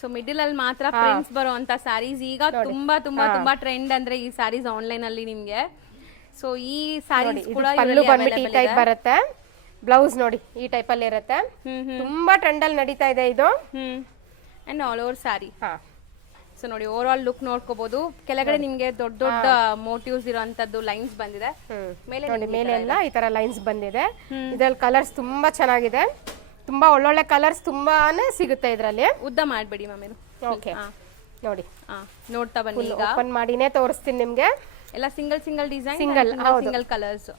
ಸೊ ಮಿಡಿಲ್ ಅಲ್ಲಿ ಮಾತ್ರ ಪ್ರಿಂಟ್ಸ್ ಬರುವಂತ ಸ್ಯಾರೀಸ್ ಈಗ ತುಂಬಾ ತುಂಬಾ ತುಂಬಾ ಟ್ರೆಂಡ್ ಅಂದ್ರೆ ಈ ಸ್ಯಾರೀಸ್ ಆನ್ಲೈನ್ ಅಲ್ಲಿ ನಿಮ್ಗೆ. ಸೊ ಈ ಸ್ಯಾರೀಸ್ ಕೂಡ ಪಲ್ಲು ಬಂದ್ಬಿಟ್ಟು ಈ ಟೈಪ್ ಬರುತ್ತೆ. ಬ್ಲೌಸ್ ನೋಡಿ ಈ ಟೈಪ್ ಅಲ್ಲಿ ಇರುತ್ತೆ. ತುಂಬಾ ಟ್ರೆಂಡ್ ಅಲ್ಲಿ ನಡೀತಾ ಇದೆ ಇದು. And all over sari. So ನೋಡಿ ಓವರ್ ಆಲ್ ಲುಕ್ ನೋಡ್ಕೋಬಹುದು. ಕೆಳಗಡೆ ನಿಮ್ಗೆ ದೊಡ್ಡ ದೊಡ್ಡ ಮೋಟಿವ್ಸ್ ಇರೋಂತದ್ದು ಲೈನ್ಸ್ ಬಂದಿದೆ. ಮೇಲೆ ಎಲ್ಲ ಈ ತರ ಲೈನ್ಸ್ ಬಂದಿದೆ. ಇದ್ರಲ್ಲಿ ಕಲರ್ಸ್ ತುಂಬಾ ಚೆನ್ನಾಗಿದೆ. ತುಂಬಾ ಒಳ್ಳೊಳ್ಳೆ ಕಲರ್ಸ್ ತುಂಬಾನೇ ಸಿಗುತ್ತೆ ಇದರಲ್ಲಿ. ಉದ್ದ ಮಾಡಬೇಡಿ ಮ್ಯಾಮ್. ಓಕೆ ನೋಡಿ ನೋಡ್ತಾ ಬನ್ನಿ. ಈಗ ಓಪನ್ ಮಾಡಿನೇ ತೋರಿಸ್ತೀನಿ ನಿಮ್ಗೆ. ಎಲ್ಲ single single design, single colours.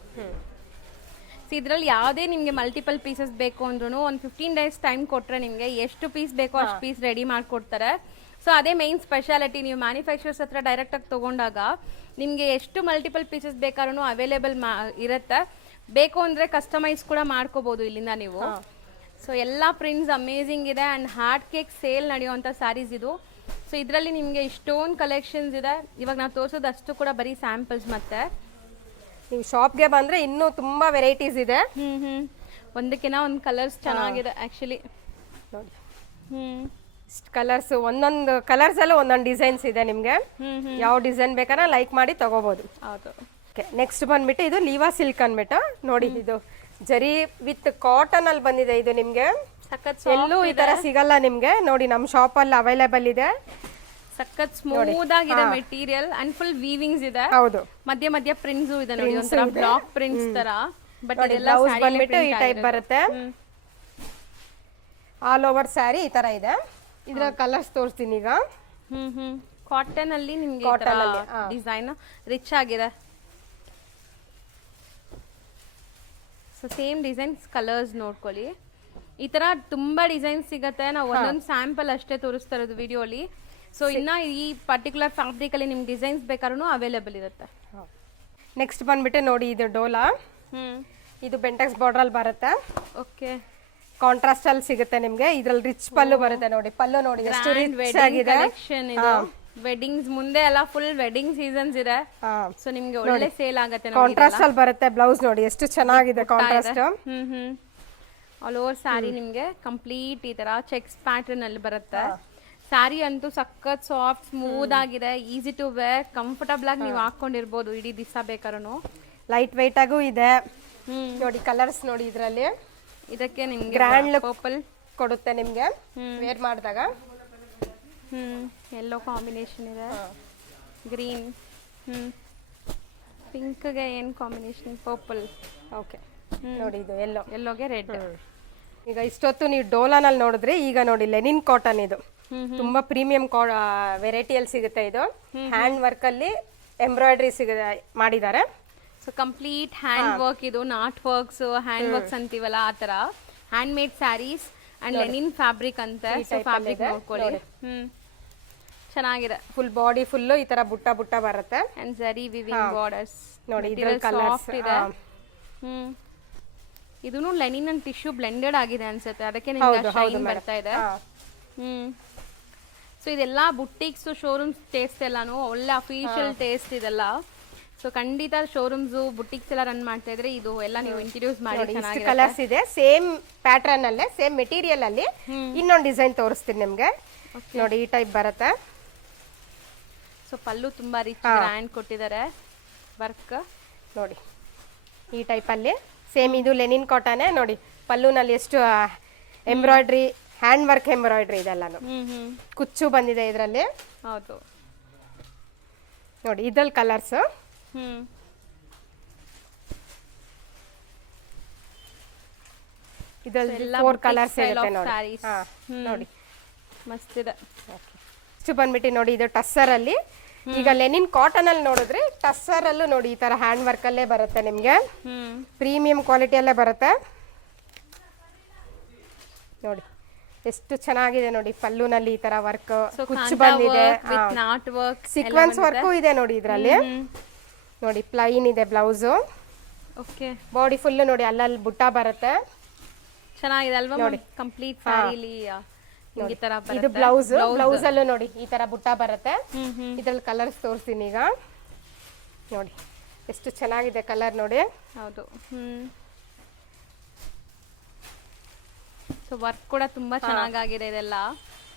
ಇದ್ರಲ್ಲಿ ಯಾವುದೇ ನಿಮಗೆ ಮಲ್ಟಿಪಲ್ ಪೀಸಸ್ ಬೇಕು ಅಂದ್ರೂ ಒಂದು 15 days ಟೈಮ್ ಕೊಟ್ಟರೆ ನಿಮಗೆ ಎಷ್ಟು ಪೀಸ್ ಬೇಕೋ ಅಷ್ಟು ಪೀಸ್ ರೆಡಿ ಮಾಡಿಕೊಡ್ತಾರೆ. ಸೊ ಅದೇ ಮೈನ್ ಸ್ಪೆಷಾಲಿಟಿ. ನೀವು ಮ್ಯಾನುಫ್ಯಾಕ್ಚರ್ಸ್ ಹತ್ರ ಡೈರೆಕ್ಟಾಗಿ ತೊಗೊಂಡಾಗ ನಿಮಗೆ ಎಷ್ಟು ಮಲ್ಟಿಪಲ್ ಪೀಸಸ್ ಬೇಕಾದ್ರೂ ಅವೈಲೇಬಲ್ ಇರುತ್ತೆ. ಬೇಕು ಅಂದರೆ ಕಸ್ಟಮೈಸ್ ಕೂಡ ಮಾಡ್ಕೋಬೋದು ಇಲ್ಲಿಂದ ನೀವು. ಸೊ ಎಲ್ಲ ಪ್ರಿಂಟ್ಸ್ ಅಮೇಝಿಂಗ್ ಇದೆ. ಆ್ಯಂಡ್ ಹಾರ್ಟ್ ಕೇಕ್ ಸೇಲ್ ನಡೆಯುವಂಥ ಸ್ಯಾರೀಸ್ ಇದು. ಸೊ ಇದರಲ್ಲಿ ನಿಮಗೆ ಇಷ್ಟೊಂದು ಕಲೆಕ್ಷನ್ಸ್ ಇದೆ. ಇವಾಗ ನಾವು ತೋರಿಸೋದು ಅಷ್ಟು ಕೂಡ ಬರೀ ಸ್ಯಾಂಪಲ್ಸ್. ಮತ್ತೆ ನೀವು ಶಾಪ್ಗೆ ಬಂದರೆ ಇನ್ನೂ ತುಂಬ ವೆರೈಟೀಸ್ ಇದೆ. ಒಂದಕ್ಕಿಂತ ಒಂದು ಕಲರ್ಸ್ ಚೆನ್ನಾಗಿದೆ ಆ್ಯಕ್ಚುಲಿ. ನೋಡಿ ಇಷ್ಟು ಕಲರ್ಸ್, ಒಂದೊಂದು ಕಲರ್ಸಲ್ಲೂ ಒಂದೊಂದು ಡಿಸೈನ್ಸ್ ಇದೆ. ನಿಮಗೆ ಯಾವ ಡಿಸೈನ್ ಬೇಕಾದ್ರೆ ಲೈಕ್ ಮಾಡಿ ತಗೋಬೋದು. ಹೌದು. ಓಕೆ ನೆಕ್ಸ್ಟ್ ಬಂದ್ಬಿಟ್ಟು ಇದು ಲೀವಾ ಸಿಲ್ಕ್ ಅಂದ್ಬಿಟ್ಟು ನೋಡಿ ಇದು ಜರಿ ವಿತ್ ಕಾಟನ್ ಅಲ್ಲಿ ಬಂದಿದೆ. ಇದು ನಿಮ್ಗೆ ಸಖತ್ ಎಲ್ಲೂ ಈ ತರ ಸಿಗಲ್ಲ ನಿಮ್ಗೆ. ನೋಡಿ ನಮ್ಮ ಶಾಪ್ ಅಲ್ಲಿ ಅವೈಲೇಬಲ್ ಇದೆ. ಸಖತ್ ಸ್ಮೂತ್ ಆಗಿದೆ ಮೆಟೀರಿಯಲ್ ಅಂಡ್ ಫುಲ್ ವೀವಿಂಗ್ಸ್ ಇದೆ. ಹೌದು ಮಧ್ಯ ಮಧ್ಯ ಪ್ರಿಂಟ್ಸ್ ಇದೆ ನೋಡಿ, ಒಂಥರ ಬ್ಲಾಕ್ ಪ್ರಿಂಟ್ಸ್ ತರ. ಬಟ್ ಇದೆಲ್ಲ ಬಂದ್ಬಿಟ್ಟು ಈ ಟೈಪ್ ಬರುತ್ತೆ. ಆಲ್ ಓವರ್ ಸ್ಯಾರಿ ಈ ತರ ಇದೆ. ಇದರ ಕಲರ್ಸ್ ತೋರಿಸ್ತೀನಿ ಈಗ. ಕಾಟನ್ ಅಲ್ಲಿ ನಿಮ್ಗೆ ಡಿಸೈನ್ ರಿಚ್ ಆಗಿದೆ. ಸೊ ಸೇಮ್ ಡಿಸೈನ್ಸ್ ಕಲರ್ಸ್ ನೋಡ್ಕೊಳ್ಳಿ. ಈ ತರ ತುಂಬಾ ಡಿಸೈನ್ಸ್ ಸಿಗತ್ತೆ. ನಾವು ಒಂದೊಂದು ಸ್ಯಾಂಪಲ್ ಅಷ್ಟೇ ತೋರಿಸ್ತಾ ಇರೋದು ವಿಡಿಯೋಲಿ. ಸೊ ಇನ್ನ ಈ ಪರ್ಟಿಕ್ಯುಲರ್ ಫ್ಯಾಬ್ರಿಕ್ ಅಲ್ಲಿ ನಿಮ್ಗೆ ಡಿಸೈನ್ಸ್ ಬೇಕಾದ್ರೂ ಅವೈಲೇಬಲ್ ಇರುತ್ತೆ. ನೆಕ್ಸ್ಟ್ ಬಂದ್ಬಿಟ್ಟು ನೋಡಿ ಇದು ಡೋಲಾ. ಇದು ಬೆಂಟೆಕ್ಸ್ ಬಾರ್ಡರ್ ಅಲ್ಲಿ ಬರುತ್ತೆ. ಓಕೆ ಕಾಂಟ್ರಾಸ್ಟ್ ಅಲ್ಲಿ ಸಿಗುತ್ತೆ ನಿಮ್ಗೆ. ಇದ್ರಲ್ಲಿ ರಿಚ್ ಪಲ್ಲು ಬರುತ್ತೆ. ನೋಡಿ ಪಲ್ಲು ನೋಡಿ ಎಷ್ಟು ರಿಚ್ ಆಗಿದೆ. ವೆಡ್ಡಿಂಗ್ಸ್ ಮುಂದೆ ಎಲ್ಲ ಫುಲ್ ವೆಡ್ಡಿಂಗ್ ಸೀಸನ್ಸ್ ಇದೆ. ಸೊ ನಿಮ್ಗೆ ಒಳ್ಳೆ ಸೇಲ್ ಆಗುತ್ತೆ. ಕಾಂಟ್ರಾಸ್ಟ್ ಅಲ್ಲಿ ಬರುತ್ತೆ. ಬ್ಲೌಸ್ ನೋಡಿ ಎಷ್ಟು ಚೆನ್ನಾಗಿದೆ ಕಾಂಟ್ರಾಸ್ಟ್. ಆಲ್ ಓವರ್ ಸ್ಯಾರಿ ನಿಮ್ಗೆ ಕಂಪ್ಲೀಟ್ ಈ ತರ ಚೆಕ್ಸ್ ಪ್ಯಾಟರ್ನ್ ಅಲ್ಲಿ ಬರುತ್ತೆ. ಸ್ಯಾರಿ ಅಂತೂ ಸಖತ್ ಸಾಫ್ಟ್ ಸ್ಮೂತ್ ಆಗಿದೆ. ಈಸಿ ಟು ವೇರ್, ಕಂಫರ್ಟಬಲ್ ಆಗಿ ನೀವು ಹಾಕೊಂಡಿರ್ಬೋದು ಇಡೀ ದಿವಸ ಬೇಕಾದ್ರೂ. ಲೈಟ್ ವೆಯ್ಟ್ ಆಗು ಇದೆ. ನೋಡಿ ಕಲರ್ಸ್ ನೋಡಿ ಇದರಲ್ಲಿ. ಇದಕ್ಕೆ ನಿಮ್ಗೆ ಗ್ರ್ಯಾಂಡ್ ಲುಕ್ ಪರ್ಪಲ್ ಕೊಡುತ್ತೆ ನಿಮ್ಗೆ ವೇರ್ ಮಾಡಿದಾಗ. ಯೆಲ್ಲೋ ಕಾಂಬಿನೇಷನ್ ಇದೆ, ಗ್ರೀನ್, ಪಿಂಕ್ಗೆ ಏನು ಕಾಂಬಿನೇಷನ್, ಪರ್ಪಲ್. ಓಕೆ ನೋಡಿ ಇದು ಯೆಲ್ಲೋಗೆ ರೆಡ್. ಈಗ ಇಷ್ಟೊತ್ತು ನೀವು ಡೋಲಾನಲ್ಲಿ ನೋಡಿದ್ರಿ. ಈಗ ನೋಡಿ ಲೆನಿನ್ ಕಾಟನ್. ಇದು ತುಂಬಾ ಪ್ರೀಮಿಯಂ ವೆರೈಟಿಯಲ್ಲಿ ಸಿಗುತ್ತೆ. ಇದು ಹ್ಯಾಂಡ್ ವರ್ಕ್ ಅಲ್ಲಿ ಎಂಬ್ರಾಯ್ಡ್ರಿ ಮಾಡಿದ್ದಾರೆ. So complete hand work. ಇದು ನಾಟ್ ವರ್ಕ್ಸ್, ಹ್ಯಾಂಡ್ ವರ್ಕ್ಸ್ ಅಂತೀವಲ್ಲ ಆ ತರ hand made saris and linen fabric ಅಂತ. ಸೊ ಫ್ಯಾಬ್ರಿಕ್ ನೋಡ್ಕೊಳ್ಳಿ. ಚೆನ್ನಾಗಿದೆ. ಫುಲ್ ಬಾಡಿ ಫುಲ್ ಈ ತರ ಬುಟ್ಟ ಬುಟ್ಟ ಬರುತ್ತೆ. ಅಂಡ್ ಜರಿ ವಿವಿಂಗ್ ಬಾರ್ಡರ್ಸ್ ನೋಡಿ. ಇದರಲ್ಲಿ ಕಲರ್ಸ್ ಇದೆ. ಇದೂನು ಲೆನಿನ್ ಅಂಡ್ ಟಿಶ್ಯೂ ಬ್ಲೆಂಡೆಡ್ ಆಗಿದೆ ಅನ್ಸುತ್ತೆ. ಅದಕ್ಕೆ ನಿಮ್ಗೆ ಶೈನ್ ಬರ್ತಾ ಇದೆ. ಸೊ ಇದೆಲ್ಲ ಬುಟ್ಟಿಕ್ಸ್ ಶೋರೂಮ್ಸ್ ಟೇಸ್ಟ್ ಎಲ್ಲಾನು ಒಳ್ಳೆ ಅಫಿಷಿಯಲ್ ಟೇಸ್ಟ್ ಇದೆಲ್ಲ. ಸೊ ಖಂಡಿತ ಶೋರೂಮ್ಸ್ ಬುಟಿಕ್ಸ್ ಎಲ್ಲ ರನ್ ಮಾಡ್ತಾ ಇದ್ರೆ ಇದು ಎಲ್ಲ ನೀವು ಇಂಟ್ರೊಡ್ಯೂಸ್ ಮಾಡಿ. ಚೆನ್ನಾಗಿ ಕಲರ್ಸ್ ಇದೆ. ಸೇಮ್ ಪ್ಯಾಟರ್ನ್ ಅಲ್ಲೇ ಸೇಮ್ ಮೆಟೀರಿಯಲ್ ಅಲ್ಲಿ ಇನ್ನೊಂದು ಡಿಸೈನ್ ತೋರಿಸ್ತೀನಿ ನಿಮ್ಗೆ. ನೋಡಿ ಈ ಟೈಪ್ ಬರುತ್ತೆ. ಸೊ ಪಲ್ಲು ತುಂಬಾ ರಿಚ್ ಗ್ರ್ಯಾಂಡ್ ಕೊಟ್ಟಿದ್ದಾರೆ ವರ್ಕ್. ನೋಡಿ ಈ ಟೈಪ್ ಅಲ್ಲಿ ಸೇಮ್ ಇದು ಲೆನಿನ್ ಕಾಟನ್. ನೋಡಿ ಪಲ್ಲುನಲ್ಲಿ ಎಷ್ಟು ಎಂಬ್ರಾಯ್ಡ್ರಿ, ಹ್ಯಾಂಡ್ ವರ್ಕ್ ಎಂಬ್ರಾಯ್ಡ್ರಿ ಇದೆಲ್ಲಾನು. ಕುಚ್ಚು ಬಂದಿದೆ ಇದರಲ್ಲಿ. ಹೌದು ನೋಡಿ ಇದ್ರಲ್ಲಿ ಕಲರ್ಸ್. ಇದರಲ್ಲಿ 4 ಕಲರ್ಸ್ ಇರುತ್ತೆ ನೋಡಿ. ನೋಡಿ ಮಸ್ತ್ ಇದೆ. ಇಷ್ಟು ಬಂದ್ಬಿಟ್ಟು ನೋಡಿ ಇದು ಟಸ್ಸರ್ ಅಲ್ಲಿ. ಈಗ ಲೆನಿನ್ ಕಾಟನ್ ಅಲ್ಲಿ ನೋಡಿದ್ರೆ ಟಸ್ಸರ್ ಅಲ್ಲೂ ನೋಡಿ ಈ ತರ ಹ್ಯಾಂಡ್ ವರ್ಕ್ ಅಲ್ಲೇ ಬರುತ್ತೆ ನಿಮ್ಗೆ. ಪ್ರೀಮಿಯಂ ಕ್ವಾಲಿಟಿಯಲ್ಲೇ ಬರುತ್ತೆ ನೋಡಿ. ಎಷ್ಟು ಚೆನ್ನಾಗಿದೆ ನೋಡಿ. ಪಲ್ಲುನಲ್ಲಿ ಈ ತರ ವರ್ಕ್ ಕುಚ್ಚು ಬಂದಿದೆ, ಸೀಕ್ವೆನ್ಸ್ ವರ್ಕು ಇದೆ ನೋಡಿ ಇದ್ರಲ್ಲಿ. ನೋಡಿ ಪ್ಲೈನ್ ಇದೆ ಬ್ಲೌಸು. ಓಕೆ, ಬಾಡಿ ಫುಲ್ ನೋಡಿ ಅಲ್ಲಲ್ಲಿ ಬುಟ್ಟ ಬರುತ್ತೆ. ಚೆನ್ನಾಗಿದೆ ಅಲ್ವಾ ನೋಡಿ. ಕಂಪ್ಲೀಟ್ ಸ್ಯಾರಿಲಿ ಈ ತರ ಇದು ಬ್ಲೌಸ್. ಬ್ಲೌಸ್ ಅಲ್ಲೂ ನೋಡಿ ಈ ತರ ಬುಟ್ಟ ಬರುತ್ತೆ. ಇದ್ರಲ್ಲಿ ಕಲರ್ಸ್ ತೋರಿಸ್ತೀನಿ ಈಗ ನೋಡಿ. ಎಷ್ಟು ಚೆನ್ನಾಗಿದೆ ಕಲರ್ ನೋಡಿ. ಹೌದು. ಸೊ ವರ್ಕ್ ಕೂಡ ತುಂಬಾ ಚೆನ್ನಾಗಿದೆ ಇದೆಲ್ಲ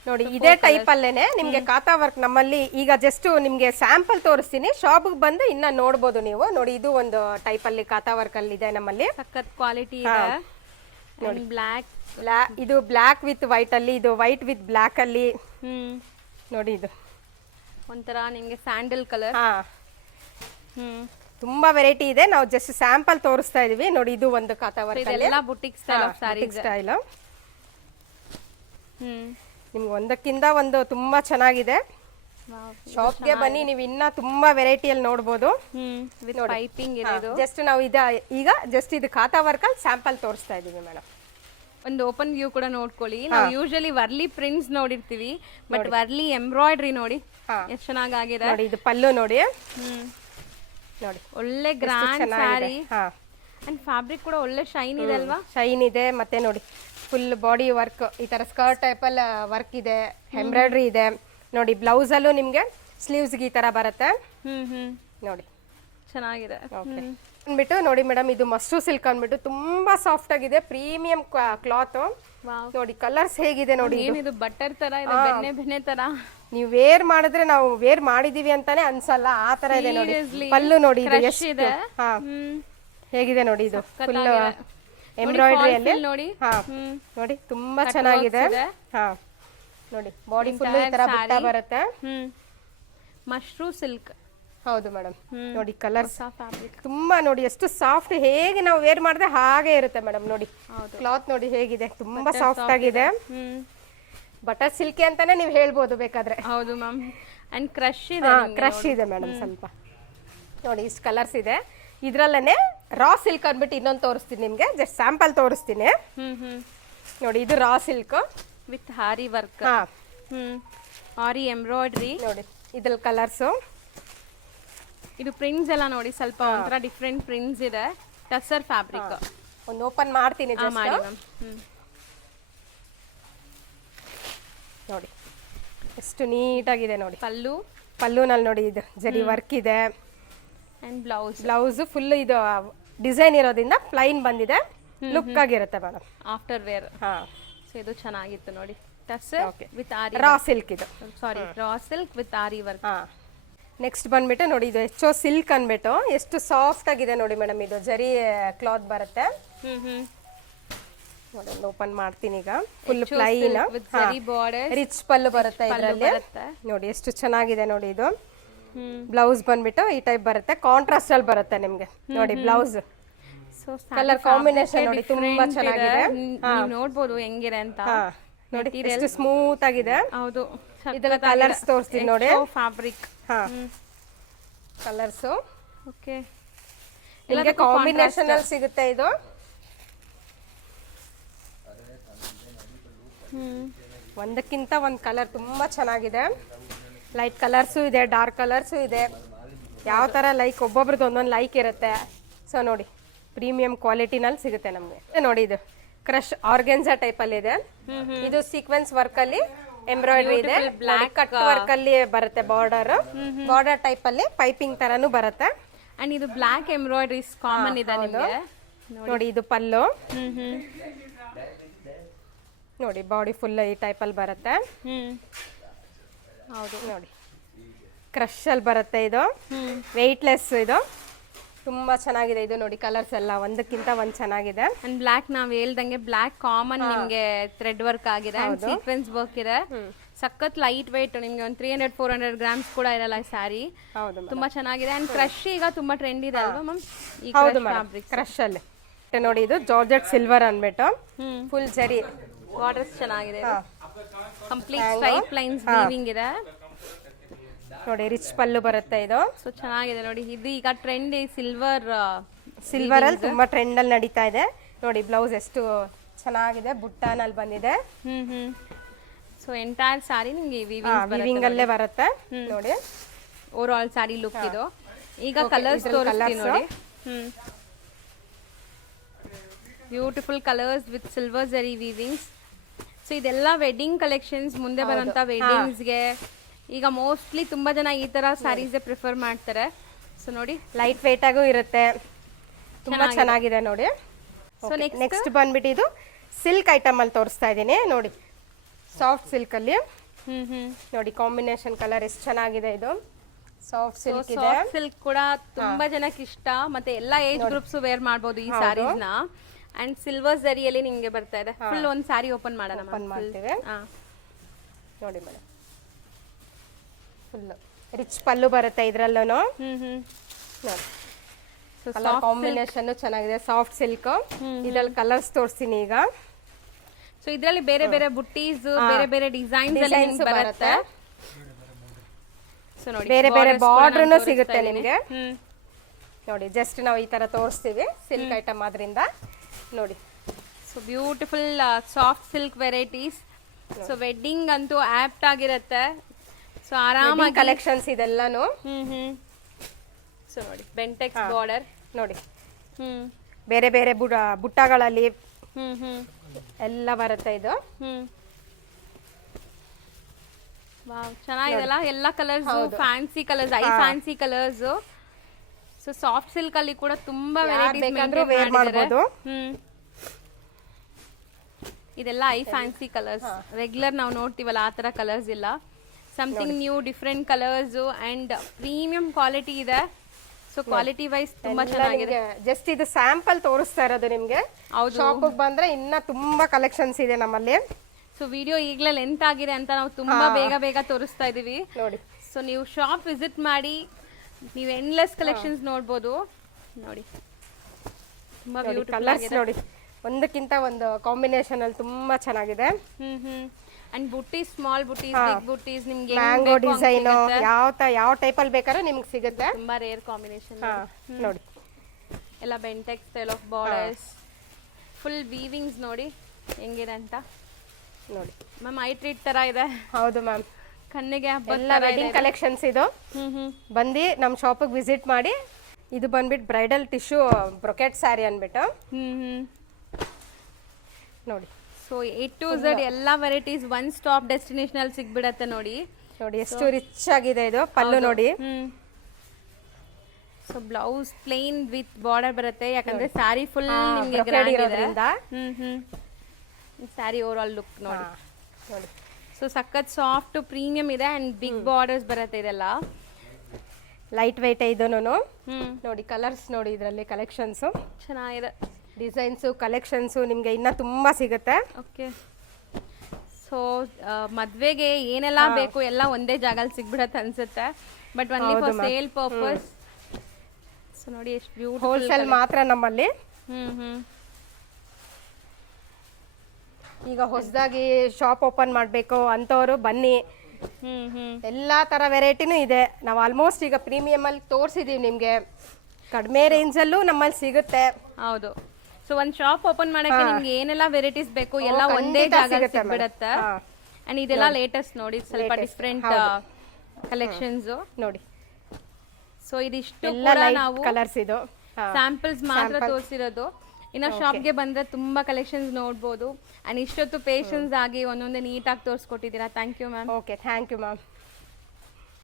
ನೋಡಿ. ಇದೇ ಟೈಪ್ ಅಲ್ಲೇನೆ ನಿಮ್ಗೆ ಕಾತಾ ವರ್ಕ್ ನಮ್ಮಲ್ಲಿ ಈಗ ಜಸ್ಟ್ ನಿಮ್ಗೆ ಸ್ಯಾಂಪಲ್ ತೋರಿಸ್ತೀನಿ. ಶಾಪ್ ಬಂದು ಇನ್ನ ನೋಡ್ಬೋದು ನೀವು ನೋಡಿ. ಇದು ಒಂದು ಟೈಪ್ ಅಲ್ಲಿ ಕಾತಾ ವರ್ಕ್ ಅಲ್ಲಿ ಇದೆ ನಮ್ಮಲ್ಲಿ. ಸಖತ್ ಕ್ವಾಲಿಟಿ ಇದೆ ನೋಡಿ. ಬ್ಲಾಕ್, ಇದು ಬ್ಲಾಕ್ ವಿತ್ ವೈಟ್ ಅಲ್ಲಿ, ಇದು ವೈಟ್ ವಿತ್ ಬ್ಲಾಕ್ ಅಲ್ಲಿ ನೋಡಿ. ಇದು ಒಂಥರ ನಿಮ್ಗೆ ಸ್ಯಾಂಡಲ್ ಕಲರ್. ತುಂಬಾ ವೆರೈಟಿ ಇದೆ. ನಾವು ಜಸ್ಟ್ ಸ್ಯಾಂಪಲ್ ತೋರಿಸ್ತಾ ಇದೀವಿ ನೋಡಿ. ಇದು ಒಂದು ಕಾತಾ ವರ್ಕ್ ಅಲ್ಲಿ ಇದೆಲ್ಲ boutique style of sari style. ನಿಮ್ಗೆ ಒಂದಕ್ಕಿಂತ ಒಂದು ತುಂಬಾ ಚೆನ್ನಾಗಿದೆ. ಶಾಪ್ಗೆ ಬನ್ನಿ, ನೀವು ಇನ್ನ ತುಂಬಾ ವೆರೈಟಿಯಲ್ಲಿ ನೋಡ್ಬೋದು. ಪೈಪಿಂಗ್ ಇದೆ ಇದು. ಜಸ್ಟ್ ನಾವು ಈಗ ಜಸ್ಟ್ ಇದು ಕಾತಾ ವರ್ಕ್ ಅಲ್ಲಿ ಸ್ಯಾಂಪಲ್ ತೋರಿಸ್ತಾ ಇದೀವಿ ಮೇಡಮ್. ಒಂದು ಓಪನ್ ವ್ಯೂ ಕೂಡ ನೋಡ್ಕೊಳ್ಳಿ. ನಾವು ಯೂಶಲಿ ವರ್ಲಿ ಪ್ರಿಂಟ್ಸ್ ನೋಡಿರ್ತೀವಿ, ಬಟ್ ವರ್ಲಿ ಎಂಬ್ರಾಯ್ಡ್ರಿ ನೋಡಿ ಎಷ್ಟು ಚೆನ್ನಾಗಿದೆ ನೋಡಿ. ಇದು ಪಲ್ಲು ನೋಡಿ. ನೋಡಿ ಒಳ್ಳೆ ಗ್ರ್ಯಾಂಡ್ ಸ್ಯಾರಿ. ಅಂಡ್ ಫ್ಯಾಬ್ರಿಕ್ ಕೂಡ ಒಳ್ಳೆ ಶೈನ್ ಇದೆ ಅಲ್ವಾ? ಶೈನ್ ಇದೆ. ಮತ್ತೆ ನೋಡಿ ಫುಲ್ ಬಾಡಿ ವರ್ಕ್ ಈ ತರ ಸ್ಕರ್ಟ್ ಟೈಪ್ ಅಲ್ಲಿ ವರ್ಕ್ ಇದೆ, ಎಂಬ್ರಾಯ್ಡ್ರಿ ಇದೆ ನೋಡಿ. ಬ್ಲೌಸ್ ಅಲ್ಲೂ ನಿಮ್ಗೆ ಸ್ಲೀವ್ಸ್ ಈ ತರ ಬರುತ್ತೆ ನೋಡಿ. ಚೆನ್ನಾಗಿದೆ. ಅಂದ್ಬಿಟ್ಟು ನೋಡಿ ಮೇಡಮ್, ಇದು ಮಸ್ರು ಸಿಲ್ಕ್ ಅಂದ್ಬಿಟ್ಟು ತುಂಬಾ ಸಾಫ್ಟ್ ಆಗಿದೆ, ಪ್ರೀಮಿಯಂ ಕ್ಲಾತ್ ನೋಡಿ. ಕಲರ್ಸ್ ಹೇಗಿದೆ ನೋಡಿ. ಏನಿದು ಬಟರ್ ತರ ಇದೆ, ಬೆಣ್ಣೆ ತರ. ನೀವು ವೇರ್ ಮಾಡಿದ್ರೆ ನಾವು ವೇರ್ ಮಾಡಿದೀವಿ ಅಂತಾನೆ ಅನ್ಸಲ್ಲ, ಆ ತರ ಇದೆ ನೋಡಿ. ಪಲ್ಲು ನೋಡಿ ಇದು ಎಷ್ಟು ಹೇಗಿದೆ ನೋಡಿ. ಇದು ಫುಲ್ ಎಂಬ್ರಾಯ್ಡ್ರಿ ಅಲ್ಲಿ ನೋಡಿ. ನೋಡಿ ತುಂಬಾ ಚೆನ್ನಾಗಿದೆ. ನೋಡಿ ಬಾಡಿ ಫುಲ್ ಈ ತರ ಬುಟ್ಟ ಬರುತ್ತೆ. ಮಶ್ರೂ ಸಿಲ್ಕ್. ಹೌದು ಮೇಡಮ್. ನೋಡಿ ಕಲರ್ಸ್ ತುಂಬಾ ನೋಡಿ ಎಷ್ಟು ಸಾಫ್ಟ್. ಹೇಗೆ ನಾವು ವೇರ್ ಮಾಡಿದ್ರೆ ಹಾಗೆ ಇರುತ್ತೆ ಮೇಡಮ್ ನೋಡಿ. ಕ್ಲಾತ್ ನೋಡಿ ಹೇಗಿದೆ, ತುಂಬಾ ಸಾಫ್ಟ್ ಆಗಿದೆ. ಬಟರ್ ಸಿಲ್ಕ್ ಅಂತಾನೆ ನೀವು ಹೇಳ್ಬೋದು ಬೇಕಾದ್ರೆ. ಹೌದು ಮ್ಯಾಮ್. ಅಂಡ್ ಕ್ರಶ್ ಇದೆ. ಕ್ರಶ್ ಇದೆ ಮೇಡಮ್ ಸ್ವಲ್ಪ ನೋಡಿ. ಇಷ್ಟು ಕಲರ್ಸ್ ಇದೆ. ಇದ್ರಲ್ಲೇನೆ ರಾ ಸಿಲ್ಕ್ ಅಂದ್ಬಿಟ್ಟು ಇನ್ನೊಂದು ತೋರಿಸ್ತೀನಿ ನಿಮ್ಗೆ. ಜಸ್ಟ್ ಸ್ಯಾಂಪಲ್ ತೋರಿಸ್ತೀನಿ ನೋಡಿ. ಇದು ರಾ ಸಿಲ್ಕ್ ವಿತ್ ಹಾರಿ ವರ್ಕ್. ಹಾರಿ ಎಂಬ್ರಾಯ್ಡ್ರಿ ನೋಡಿ. ಇದ್ರಲ್ಲಿ ಕಲರ್ಸ್. ಇದು ಪ್ರಿಂಟ್ಸ್ ಎಲ್ಲ ನೋಡಿ ಸ್ವಲ್ಪ ಒಂಥರ ಡಿಫ್ರೆಂಟ್ ಪ್ರಿಂಟ್ಸ್ ಇದೆ. ಟಸರ್ ಫ್ಯಾಬ್ರಿಕ್. ಒಂದು ಓಪನ್ ಮಾಡ್ತೀನಿ ಮಾಡಿ ಮ್ಯಾಮ್. ನೋಡಿ ಎಷ್ಟು ನೀಟಾಗಿದೆ ನೋಡಿ. ಪಲ್ಲುನಲ್ಲಿ ನೋಡಿ ಇದು ಜರಿ ವರ್ಕ್ ಇದೆ. ಅಂಡ್ ಬ್ಲೌಸ್ ಫುಲ್ ಇದು ಡಿಸೈನ್ ಇರೋದ್ರಿಂದ ಪ್ಲೈನ್ ಬಂದಿದೆ. ಲುಕ್ ಆಗಿರುತ್ತೆ ಮೇಡಮ್ ಆಫ್ಟರ್ ವೇರ್. ಸೊ ಇದು ಚೆನ್ನಾಗಿತ್ತು ನೋಡಿ. Tussar with aari raw silk. ಇದು sari raw silk with aari work. Next ಬಂದ್ಬಿಟ್ಟು ನೋಡಿ ಇದು ಹೆಚ್ಚೋ ಸಿಲ್ಕ್ ಅಂದ್ಬಿಟ್ಟು ಎಷ್ಟು ಸಾಫ್ಟ್ ಆಗಿದೆ ನೋಡಿ ಮೇಡಮ್. ಇದು ಜರಿ ಕ್ಲಾತ್ ಬರುತ್ತೆ ನೋಡಿ. ಓಪನ್ ಮಾಡ್ತೀನಿ ಈಗ. ಫುಲ್ ಪ್ಲೈನ್ ರಿಚ್ ಪಲ್ಲು ಬರುತ್ತೆ ಇದರಲ್ಲಿ ನೋಡಿ. ಎಷ್ಟು ಚೆನ್ನಾಗಿದೆ ನೋಡಿ. ಇದು ಬ್ಲೌಸ್ ಬಂದ್ಬಿಟ್ಟು ಈ ಟೈಪ್ ಬರುತ್ತೆ. ಕಾಂಟ್ರಾಸ್ಟ್ ಅಲ್ಲಿ ಬರುತ್ತೆ ನಿಮ್ಗೆ ನೋಡಿ ಬ್ಲೌಸ್. ಕಲರ್ ಕಾಂಬಿನೇಷನ್ ನೋಡಿ ತುಂಬಾ ಚೆನ್ನಾಗಿದೆ. ನೋಡ್ಬೋದು ಹೆಂಗಿದೆ ಅಂತ ನೋಡಿ. ಎಷ್ಟು ಸ್ಮೂತ್ ಆಗಿದೆ. ಹೌದು. ಇದೆಲ್ಲ ಕಲರ್ಸ್ ತೋರಿಸ್ತೀನಿ ನೋಡಿ. Fabric colours okay. ನಿಮಗೆ ಕಾಂಬಿನೇಷನ್ ಅಲ್ಲಿ ಸಿಗುತ್ತೆ ಇದು. ಒಂದಕ್ಕಿಂತ ಒಂದು ಕಲರ್ ತುಂಬಾ ಚೆನ್ನಾಗಿದೆ. ಲೈಟ್ ಕಲರ್ಸು ಇದೆ, ಡಾರ್ಕ್ ಕಲರ್ಸು ಇದೆ. ಯಾವ ತರ ಲೈಕ್ ಒಬ್ಬೊಬ್ರದ್ದು ಒಂದೊಂದು ಲೈಕ್ ಇರುತ್ತೆ. ಸೊ ನೋಡಿ ಪ್ರೀಮಿಯಂ ಕ್ವಾಲಿಟಿನಲ್ಲಿ ಸಿಗುತ್ತೆ ನಮಗೆ ನೋಡಿ. ಇದು ಕ್ರಶ್ ಆರ್ಗೆನ್ಸಾ ಟೈಪ್ ಅಲ್ಲಿ ಇದೆ. ಇದು ಸೀಕ್ವೆನ್ಸ್ ವರ್ಕ್ ಅಲ್ಲಿ ಎಂಬ್ರಾಯ್ಡ್ರಿ ಇದೆ. ಬ್ಲಾಕ್ ಕಟ್ ವರ್ಕ್ ಅಲ್ಲಿ ಬರುತ್ತೆ. ಬಾರ್ಡರ್ ಟೈಪ್ ಅಲ್ಲಿ ಪೈಪಿಂಗ್ ತರಾನು ಬರುತ್ತೆ. ಅಂಡ್ ಇದು ಬ್ಲಾಕ್ ಎಂಬ್ರಾಯ್ಡ್ರಿ ಕಾಮನ್ ಇದೆ ನಿಮಗೆ ನೋಡಿ. ಇದು ಪಲ್ಲು ನೋಡಿ. ಬಾಡಿ ಫುಲ್ ಈ ಟೈಪ್ ಅಲ್ಲಿ ಬರುತ್ತೆ. ಹೌದು ನೋಡಿ. ಕ್ರಶ್ ಅಲ್ಲಿ ಬರುತ್ತೆ. ಇದು ವೆಯ್ಟ್ಲೆಸ್. ಇದು ತುಂಬಾ ಚೆನ್ನಾಗಿದೆ. ಇದು ನೋಡಿ ಕಲರ್ಸ್ ಎಲ್ಲ ಒಂದಕ್ಕಿಂತ ಒಂದ್ ಚೆನ್ನಾಗಿದೆ. ಅಂಡ್ ಬ್ಲಾಕ್ ನಾವ್ ಹೇಳ್ದಂಗೆ ಬ್ಲಾಕ್ ಕಾಮನ್ ನಿಮ್ಗೆ ಥ್ರೆಡ್ ವರ್ಕ್ ಆಗಿದೆ. ಅಂಡ್ ಸೀಕ್ವೆನ್ಸ್ ವರ್ಕ್ ಇದೆ. ಸಖತ್ ಲೈಟ್ ವೆಯ್ಟ್. ನಿಮ್ಗೆ ಒಂದು 300-400 ಗ್ರಾಮ್ಸ್ ಕೂಡ ಇರಲ್ಲ ಸ್ಯಾರಿ. ತುಂಬಾ ಚೆನ್ನಾಗಿದೆ. ಅಂಡ್ ಕ್ರಶ್ ಈಗ ತುಂಬಾ ಟ್ರೆಂಡ್ ಇದೆ ಅಲ್ವಾ ಮ್ಯಾಮ್? ಈ ಕ್ರಶ್ ಅಲ್ಲಿ ನೋಡಿ. ಇದು ಜಾರ್ಜೆಟ್ ಸಿಲ್ವರ್ ಅನ್ಬಿಟ್ಟು ಫುಲ್ ಜರಿ ಬಾರ್ಡರ್ಸ್ ಚೆನ್ನಾಗಿದೆ. ಕಂಪ್ಲೀಟ್ ಸ್ಟ್ರೈಪ್ ಲೈನ್ಸ್ ವೀವಿಂಗ್ ಇದೆ. ನೋಡಿ ರಿಚ್ ಪಲ್ಲು ಬರುತ್ತೆ ಇದು. ಸೊ ಚೆನ್ನಾಗಿದೆ ನೋಡಿ. ಇದು ಈಗ ಟ್ರೆಂಡ್ ಸಿಲ್ವರ್ ಅಲ್ಲಿ ತುಂಬಾ ಟ್ರೆಂಡ್ ಅಲ್ಲಿ ನಡೀತಾ ಇದೆ ನೋಡಿ. ಬ್ಲೌಸ್ ಎಷ್ಟು ಚೆನ್ನಾಗಿದೆ, ಬುಟ್ಟಾನಲ್ಲಿ ಬಂದಿದೆ. ಸೊ ಎಂಟೈರ್ ಸಾರಿ ನಿಮಗೆ ವಿವಿಂಗ್ ಅಲ್ಲೇ ಬರುತ್ತೆ ನೋಡಿ. ಓವರ್ ಆಲ್ ಸಾರಿ ಲುಕ್ ಇದು. ಈಗ ಕಲರ್ಸ್ ತೋರಿಸ್ತೀನಿ ನೋಡಿ. ಬ್ಯೂಟಿಫುಲ್ ಕಲರ್ಸ್ ವಿತ್ ಸಿಲ್ವರ್ ಜರಿ ವೀವಿಂಗ್ಸ್. ಸೊ ಇದೆಲ್ಲ ವೆಡ್ಡಿಂಗ್ ಕಲೆಕ್ಷನ್ಸ್, ಮುಂದೆ ಬರೋಂಥ ವೆಡ್ಡಿಂಗ್ಸ್ಗೆ ಈಗ ಮೋಸ್ಟ್ಲಿ ತುಂಬ ಜನ ಈ ಥರ ಸ್ಯಾರೀಸೇ ಪ್ರಿಫರ್ ಮಾಡ್ತಾರೆ. ಸೊ ನೋಡಿ ಲೈಟ್ ವೇಟ್ ಆಗು ಇರುತ್ತೆ, ತುಂಬಾ ಚೆನ್ನಾಗಿದೆ ನೋಡಿ. ಸೊ ನೆಕ್ಸ್ಟ್ ಬಂದ್ಬಿಟ್ಟು ಇದು ಸಿಲ್ಕ್ ಐಟಮ್ ಅಲ್ಲಿ ತೋರಿಸ್ತಾ ಇದ್ದೀನಿ ನೋಡಿ. ಸಾಫ್ಟ್ ಸಿಲ್ಕ್ ಅಲ್ಲಿ ನೋಡಿ ಕಾಂಬಿನೇಷನ್ ಕಲರ್ ಎಷ್ಟು ಚೆನ್ನಾಗಿದೆ. ಇದು ಸಾಫ್ಟ್ ಸಿಲ್ಕ್ ಇದೆ. ಸಿಲ್ಕ್ ಕೂಡ ತುಂಬಾ ಜನಕ್ಕೆ ಇಷ್ಟ, ಮತ್ತೆ ಎಲ್ಲ ಏಜ್ ಗ್ರೂಪ್ಸ್ ವೇರ್ ಮಾಡ್ಬೋದು ಈ ಸ್ಯಾರೀಸ್ ನ. ಅಂಡ್ ಸಿಲ್ವರ್ ಜರಿಯಲ್ಲಿ ನಿಮ್ಗೆ ಬರ್ತಾ ಇದೆ. ಫುಲ್ ಒಂದು ಸ್ಯಾರಿ ಓಪನ್ ಮಾಡೋಣ. ಓಪನ್ ಮಾಡ್ತೀವಿ ನೋಡಿ ಮೇಡಮ್. ಫುಲ್ ರಿಚ್ ಪಲ್ಲು ಬರುತ್ತೆ ಇದ್ರಲ್ಲೂ ನೋಡಿ. ಕಲರ್ ಕಾಂಬಿನೇಷನ್ ಚೆನ್ನಾಗಿದೆ. ಸಾಫ್ಟ್ ಸಿಲ್ಕ್ ಇದ್ರಲ್ಲಿ ಕಲರ್ಸ್ ತೋರಿಸ್ತೀನಿ ಈಗ. ಸೊ ಇದರಲ್ಲಿ ಬೇರೆ ಬೇರೆ ಬುಟ್ಟೀಸ್, ಬೇರೆ ಬೇರೆ ಡಿಸೈನ್ಸ್ ಅಲ್ಲಿ ನಿಮ್ಗೆ ಬರುತ್ತೆ. ಸೊ ನೋಡಿ ಬೇರೆ ಬೇರೆ ಬಾರ್ಡರ್ನು ಸಿಗುತ್ತೆ ನಿಮಗೆ ನೋಡಿ. ಜಸ್ಟ್ ನಾವು ಈ ತರ ತೋರಿಸ್ತೀವಿ ಸಿಲ್ಕ್ ಐಟಮ್ ಆದ್ರಿಂದ ನೋಡಿ. So beautiful soft silk varieties. So wedding ಅಂತೂ ಆಪ್ಟ್ ಆಗಿರುತ್ತೆ. ಸೊ ಆರಾಮಾಗಿ ಕಲೆಕ್ಷನ್ಸ್ ಇದೆಲ್ಲಾನು. ಸೊ ನೋಡಿ ಬೆಂಟೆಕ್ಸ್ ಬಾರ್ಡರ್ ನೋಡಿ. ಬೇರೆ ಬೇರೆ ಬುಟ್ಟಗಳಲ್ಲಿ ಎಲ್ಲ ಬರುತ್ತೆ ಇದು. ವಾವ್ ಚೆನ್ನಾಗಿದೆಲ್ಲ. ಎಲ್ಲ colours fancy colours, I fancy colours. So soft silk ಅಲ್ಲಿ ಕೂಡ ತುಂಬಾ ವೆರೈಟೀಸ್ ವೇರ್ ಮಾಡಬಹುದು. ಇದೆಲ್ಲ ಐ ಫ್ಯಾನ್ಸಿ ಕಲರ್ಸ್. ರೆಗ್ಯುಲರ್ ನಾವು ನೋಡ್ತೀವಲ್ಲ ಆ ತರ ಕಲರ್ಸ್ ಇಲ್ಲ. Something new different colours and premium quality ಇದೆ. ಸೊ ಕ್ವಾಲಿಟಿ ವೈಸ್ ತುಂಬಾ ಚೆನ್ನಾಗಿದೆ. ಜಸ್ಟ್ ಇದು ಸ್ಯಾಂಪಲ್ ತೋರಿಸ್ತಾ ಇರೋದು ನಿಮ್ಗೆ. ಶಾಪ್ ಬಂದ್ರೆ ಇನ್ನ ತುಂಬಾ ಕಲೆಕ್ಷನ್ಸ್ ಇದೆ ನಮ್ಮಲ್ಲಿ. ಸೊ ವಿಡಿಯೋ ಈಗಲೇ ಲೆಂತ್ ಆಗಿದೆ ಅಂತ ನಾವು ತುಂಬಾ ಬೇಗ ಬೇಗ ತೋರಿಸ್ತಾ ಇದೀವಿ ನೋಡಿ. ಸೊ ನೀವು ಶಾಪ್ ವಿಸಿಟ್ ಮಾಡಿ ನೀವು ಎಂಡ್ಲೆಸ್ ಕಲೆಕ್ಷನ್ಸ್ ನೋಡ್ಬೋದು ನೋಡಿ. ತುಂಬಾ ಬ್ಯೂಟಿಫುಲ್ ಕಲರ್ಸ್ ನೋಡಿ, ಒಂದಕ್ಕಿಂತ ಒಂದು ಕಾಂಬಿನೇಷನ್ ಅಲ್ಲಿ ತುಂಬಾ ಚೆನ್ನಾಗಿದೆ. ಅಂಡ್ ಬುಟ್ಟೀಸ್, ಸ್ಮಾಲ್ ಬುಟ್ಟೀಸ್, ಬಿಗ್ ಬುಟ್ಟೀಸ್, ನಿಮ್ಗೆ ಮ್ಯಾಂಗೋ ಡಿಸೈನ್ ಯಾವ ಟೈಪ್ ಅಲ್ಲಿ ಬೇಕಾದ್ರೂ ನಿಮ್ಗೆ ಸಿಗುತ್ತೆ. ತುಂಬಾ ರೇರ್ ಕಾಂಬಿನೇಷನ್ ನೋಡಿ. ಎಲ್ಲ Bentex style of borders, full weavings ನೋಡಿ ಹೆಂಗಿದೆ ಅಂತ ನೋಡಿ. ಮ್ಯಾಮ್ ಐ ಟ್ರೀಟ್ ತರ ಇದೆ. ಹೌದು ಮ್ಯಾಮ್, ಕಣ್ಣಿಗೆ ಎಲ್ಲ ವೆಡ್ಡಿಂಗ್ ಕಲೆಕ್ಷನ್ಸ್ ಇದು. ಬಂದು ನಮ್ಮ ಶಾಪಿಗೆ ವಿಸಿಟ್ ಮಾಡಿ. ಇದು ಬಂದ್ಬಿಟ್ಟು ಬ್ರೈಡಲ್ ಟಿಶ್ಯೂ ಬ್ರೊಕೆಟ್ ಸ್ಯಾರಿ ಅಂದ್ಬಿಟ್ಟು ನೋಡಿ. ಸೊ A to Z ಎಲ್ಲ ವೆರೈಟೀಸ್ ಒನ್ ಸ್ಟಾಪ್ ಡೆಸ್ಟಿನೇಷನ್ ಅಲ್ಲಿ ಸಿಗ್ಬಿಡತ್ತೆ ನೋಡಿ. ನೋಡಿ ಎಷ್ಟು ರಿಚ್ ಆಗಿದೆ ಇದು. ಪಲ್ಲು ನೋಡಿ. So blouse plain with border ಬರುತ್ತೆ, ಯಾಕಂದ್ರೆ ಸ್ಯಾರಿ ಫುಲ್ ನಿಮಗೆ ಗ್ರ್ಯಾಂಡ್ ಇರೋದ್ರಿಂದ. ಸ್ಯಾರಿ ಓವರ್ ಆಲ್ ಲುಕ್ ನೋಡಿ. ಸೊ ಸಖತ್ ಸಾಫ್ಟ್ ಪ್ರೀಮಿಯಂ ಇದೆ ಅಂಡ್ ಬಿಗ್ ಬಾರ್ಡರ್ಸ್ ಬರುತ್ತೆ. ಇದೆಲ್ಲ ಲೈಟ್ ವೆಯ್ಟ್ ಇದೂನು ನೋಡಿ. ಕಲರ್ಸ್ ನೋಡಿ, ಇದರಲ್ಲಿ ಕಲೆಕ್ಷನ್ಸ್ ಚೆನ್ನಾಗಿದೆ. ಡಿಸೈನ್ಸು ಕಲೆಕ್ಷನ್ಸು ನಿಮಗೆ ಇನ್ನೂ ತುಂಬ ಸಿಗುತ್ತೆ. ಓಕೆ. ಸೊ ಮದುವೆಗೆ ಏನೆಲ್ಲ ಬೇಕು ಎಲ್ಲ ಒಂದೇ ಜಾಗದಲ್ಲಿ ಸಿಗ್ಬಿಡತ್ತೆ ಅನ್ಸುತ್ತೆ. But only for sale purpose. So ನೋಡಿ ಎಷ್ಟು ಬ್ಯೂಟಿಫುಲ್. ಹೋಲ್ಸೇಲ್ ಮಾತ್ರ ನಮ್ಮಲ್ಲಿ. ಈಗ ಹೊಸದಾಗಿ ಶಾಪ್ ಓಪನ್ ಮಾಡಬೇಕು ಅಂಥವ್ರು ಬನ್ನಿ. ಎಲ್ಲ ಥರ ವೆರೈಟಿನೂ ಇದೆ. ನಾವು ಆಲ್ಮೋಸ್ಟ್ ಈಗ ಪ್ರೀಮಿಯಮ್ ಅಲ್ಲಿ ತೋರಿಸಿದೀವಿ ನಿಮಗೆ. ಕಡಿಮೆ ರೇಂಜಲ್ಲೂ ನಮ್ಮಲ್ಲಿ ಸಿಗುತ್ತೆ. ಹೌದು. ಸೊ ಒಂದು ಶಾಪ್ ಓಪನ್ ಮಾಡಕ್ಕೆ ನಿಮ್ಗೆ ಏನೆಲ್ಲ ವೆರೈಟೀಸ್ ಬೇಕು ಎಲ್ಲ ಒಂದೇ ಜಾಗದಲ್ಲಿ ಸಿಗ್ಬಿಡತ್ತೆ. ಅಂಡ್ ಇದೆಲ್ಲ ಲೇಟೆಸ್ಟ್ ನೋಡಿ, ಸ್ವಲ್ಪ ಡಿಫ್ರೆಂಟ್ ಕಲೆಕ್ಷನ್ಸ್ ನೋಡಿ. ಸೊ ಇದಿಷ್ಟು ಕೂಡ ನಾವು ಕಲರ್ಸ್ ಇದು ಸ್ಯಾಂಪಲ್ಸ್ ಮಾತ್ರ ತೋರಿಸಿರೋದು. ಇನ್ನು ಶಾಪ್ಗೆ ಬಂದ್ರೆ ತುಂಬಾ ಕಲೆಕ್ಷನ್ಸ್ ನೋಡ್ಬೋದು. ಅಂಡ್ ಇಷ್ಟೊತ್ತು ಪೇಷನ್ಸ್ ಆಗಿ ಒಂದೊಂದೇ ನೀಟಾಗಿ ತೋರಿಸ್ಕೊಟ್ಟಿದ್ದೀರಾ. Thank you ma'am. Okay, thank you ma'am.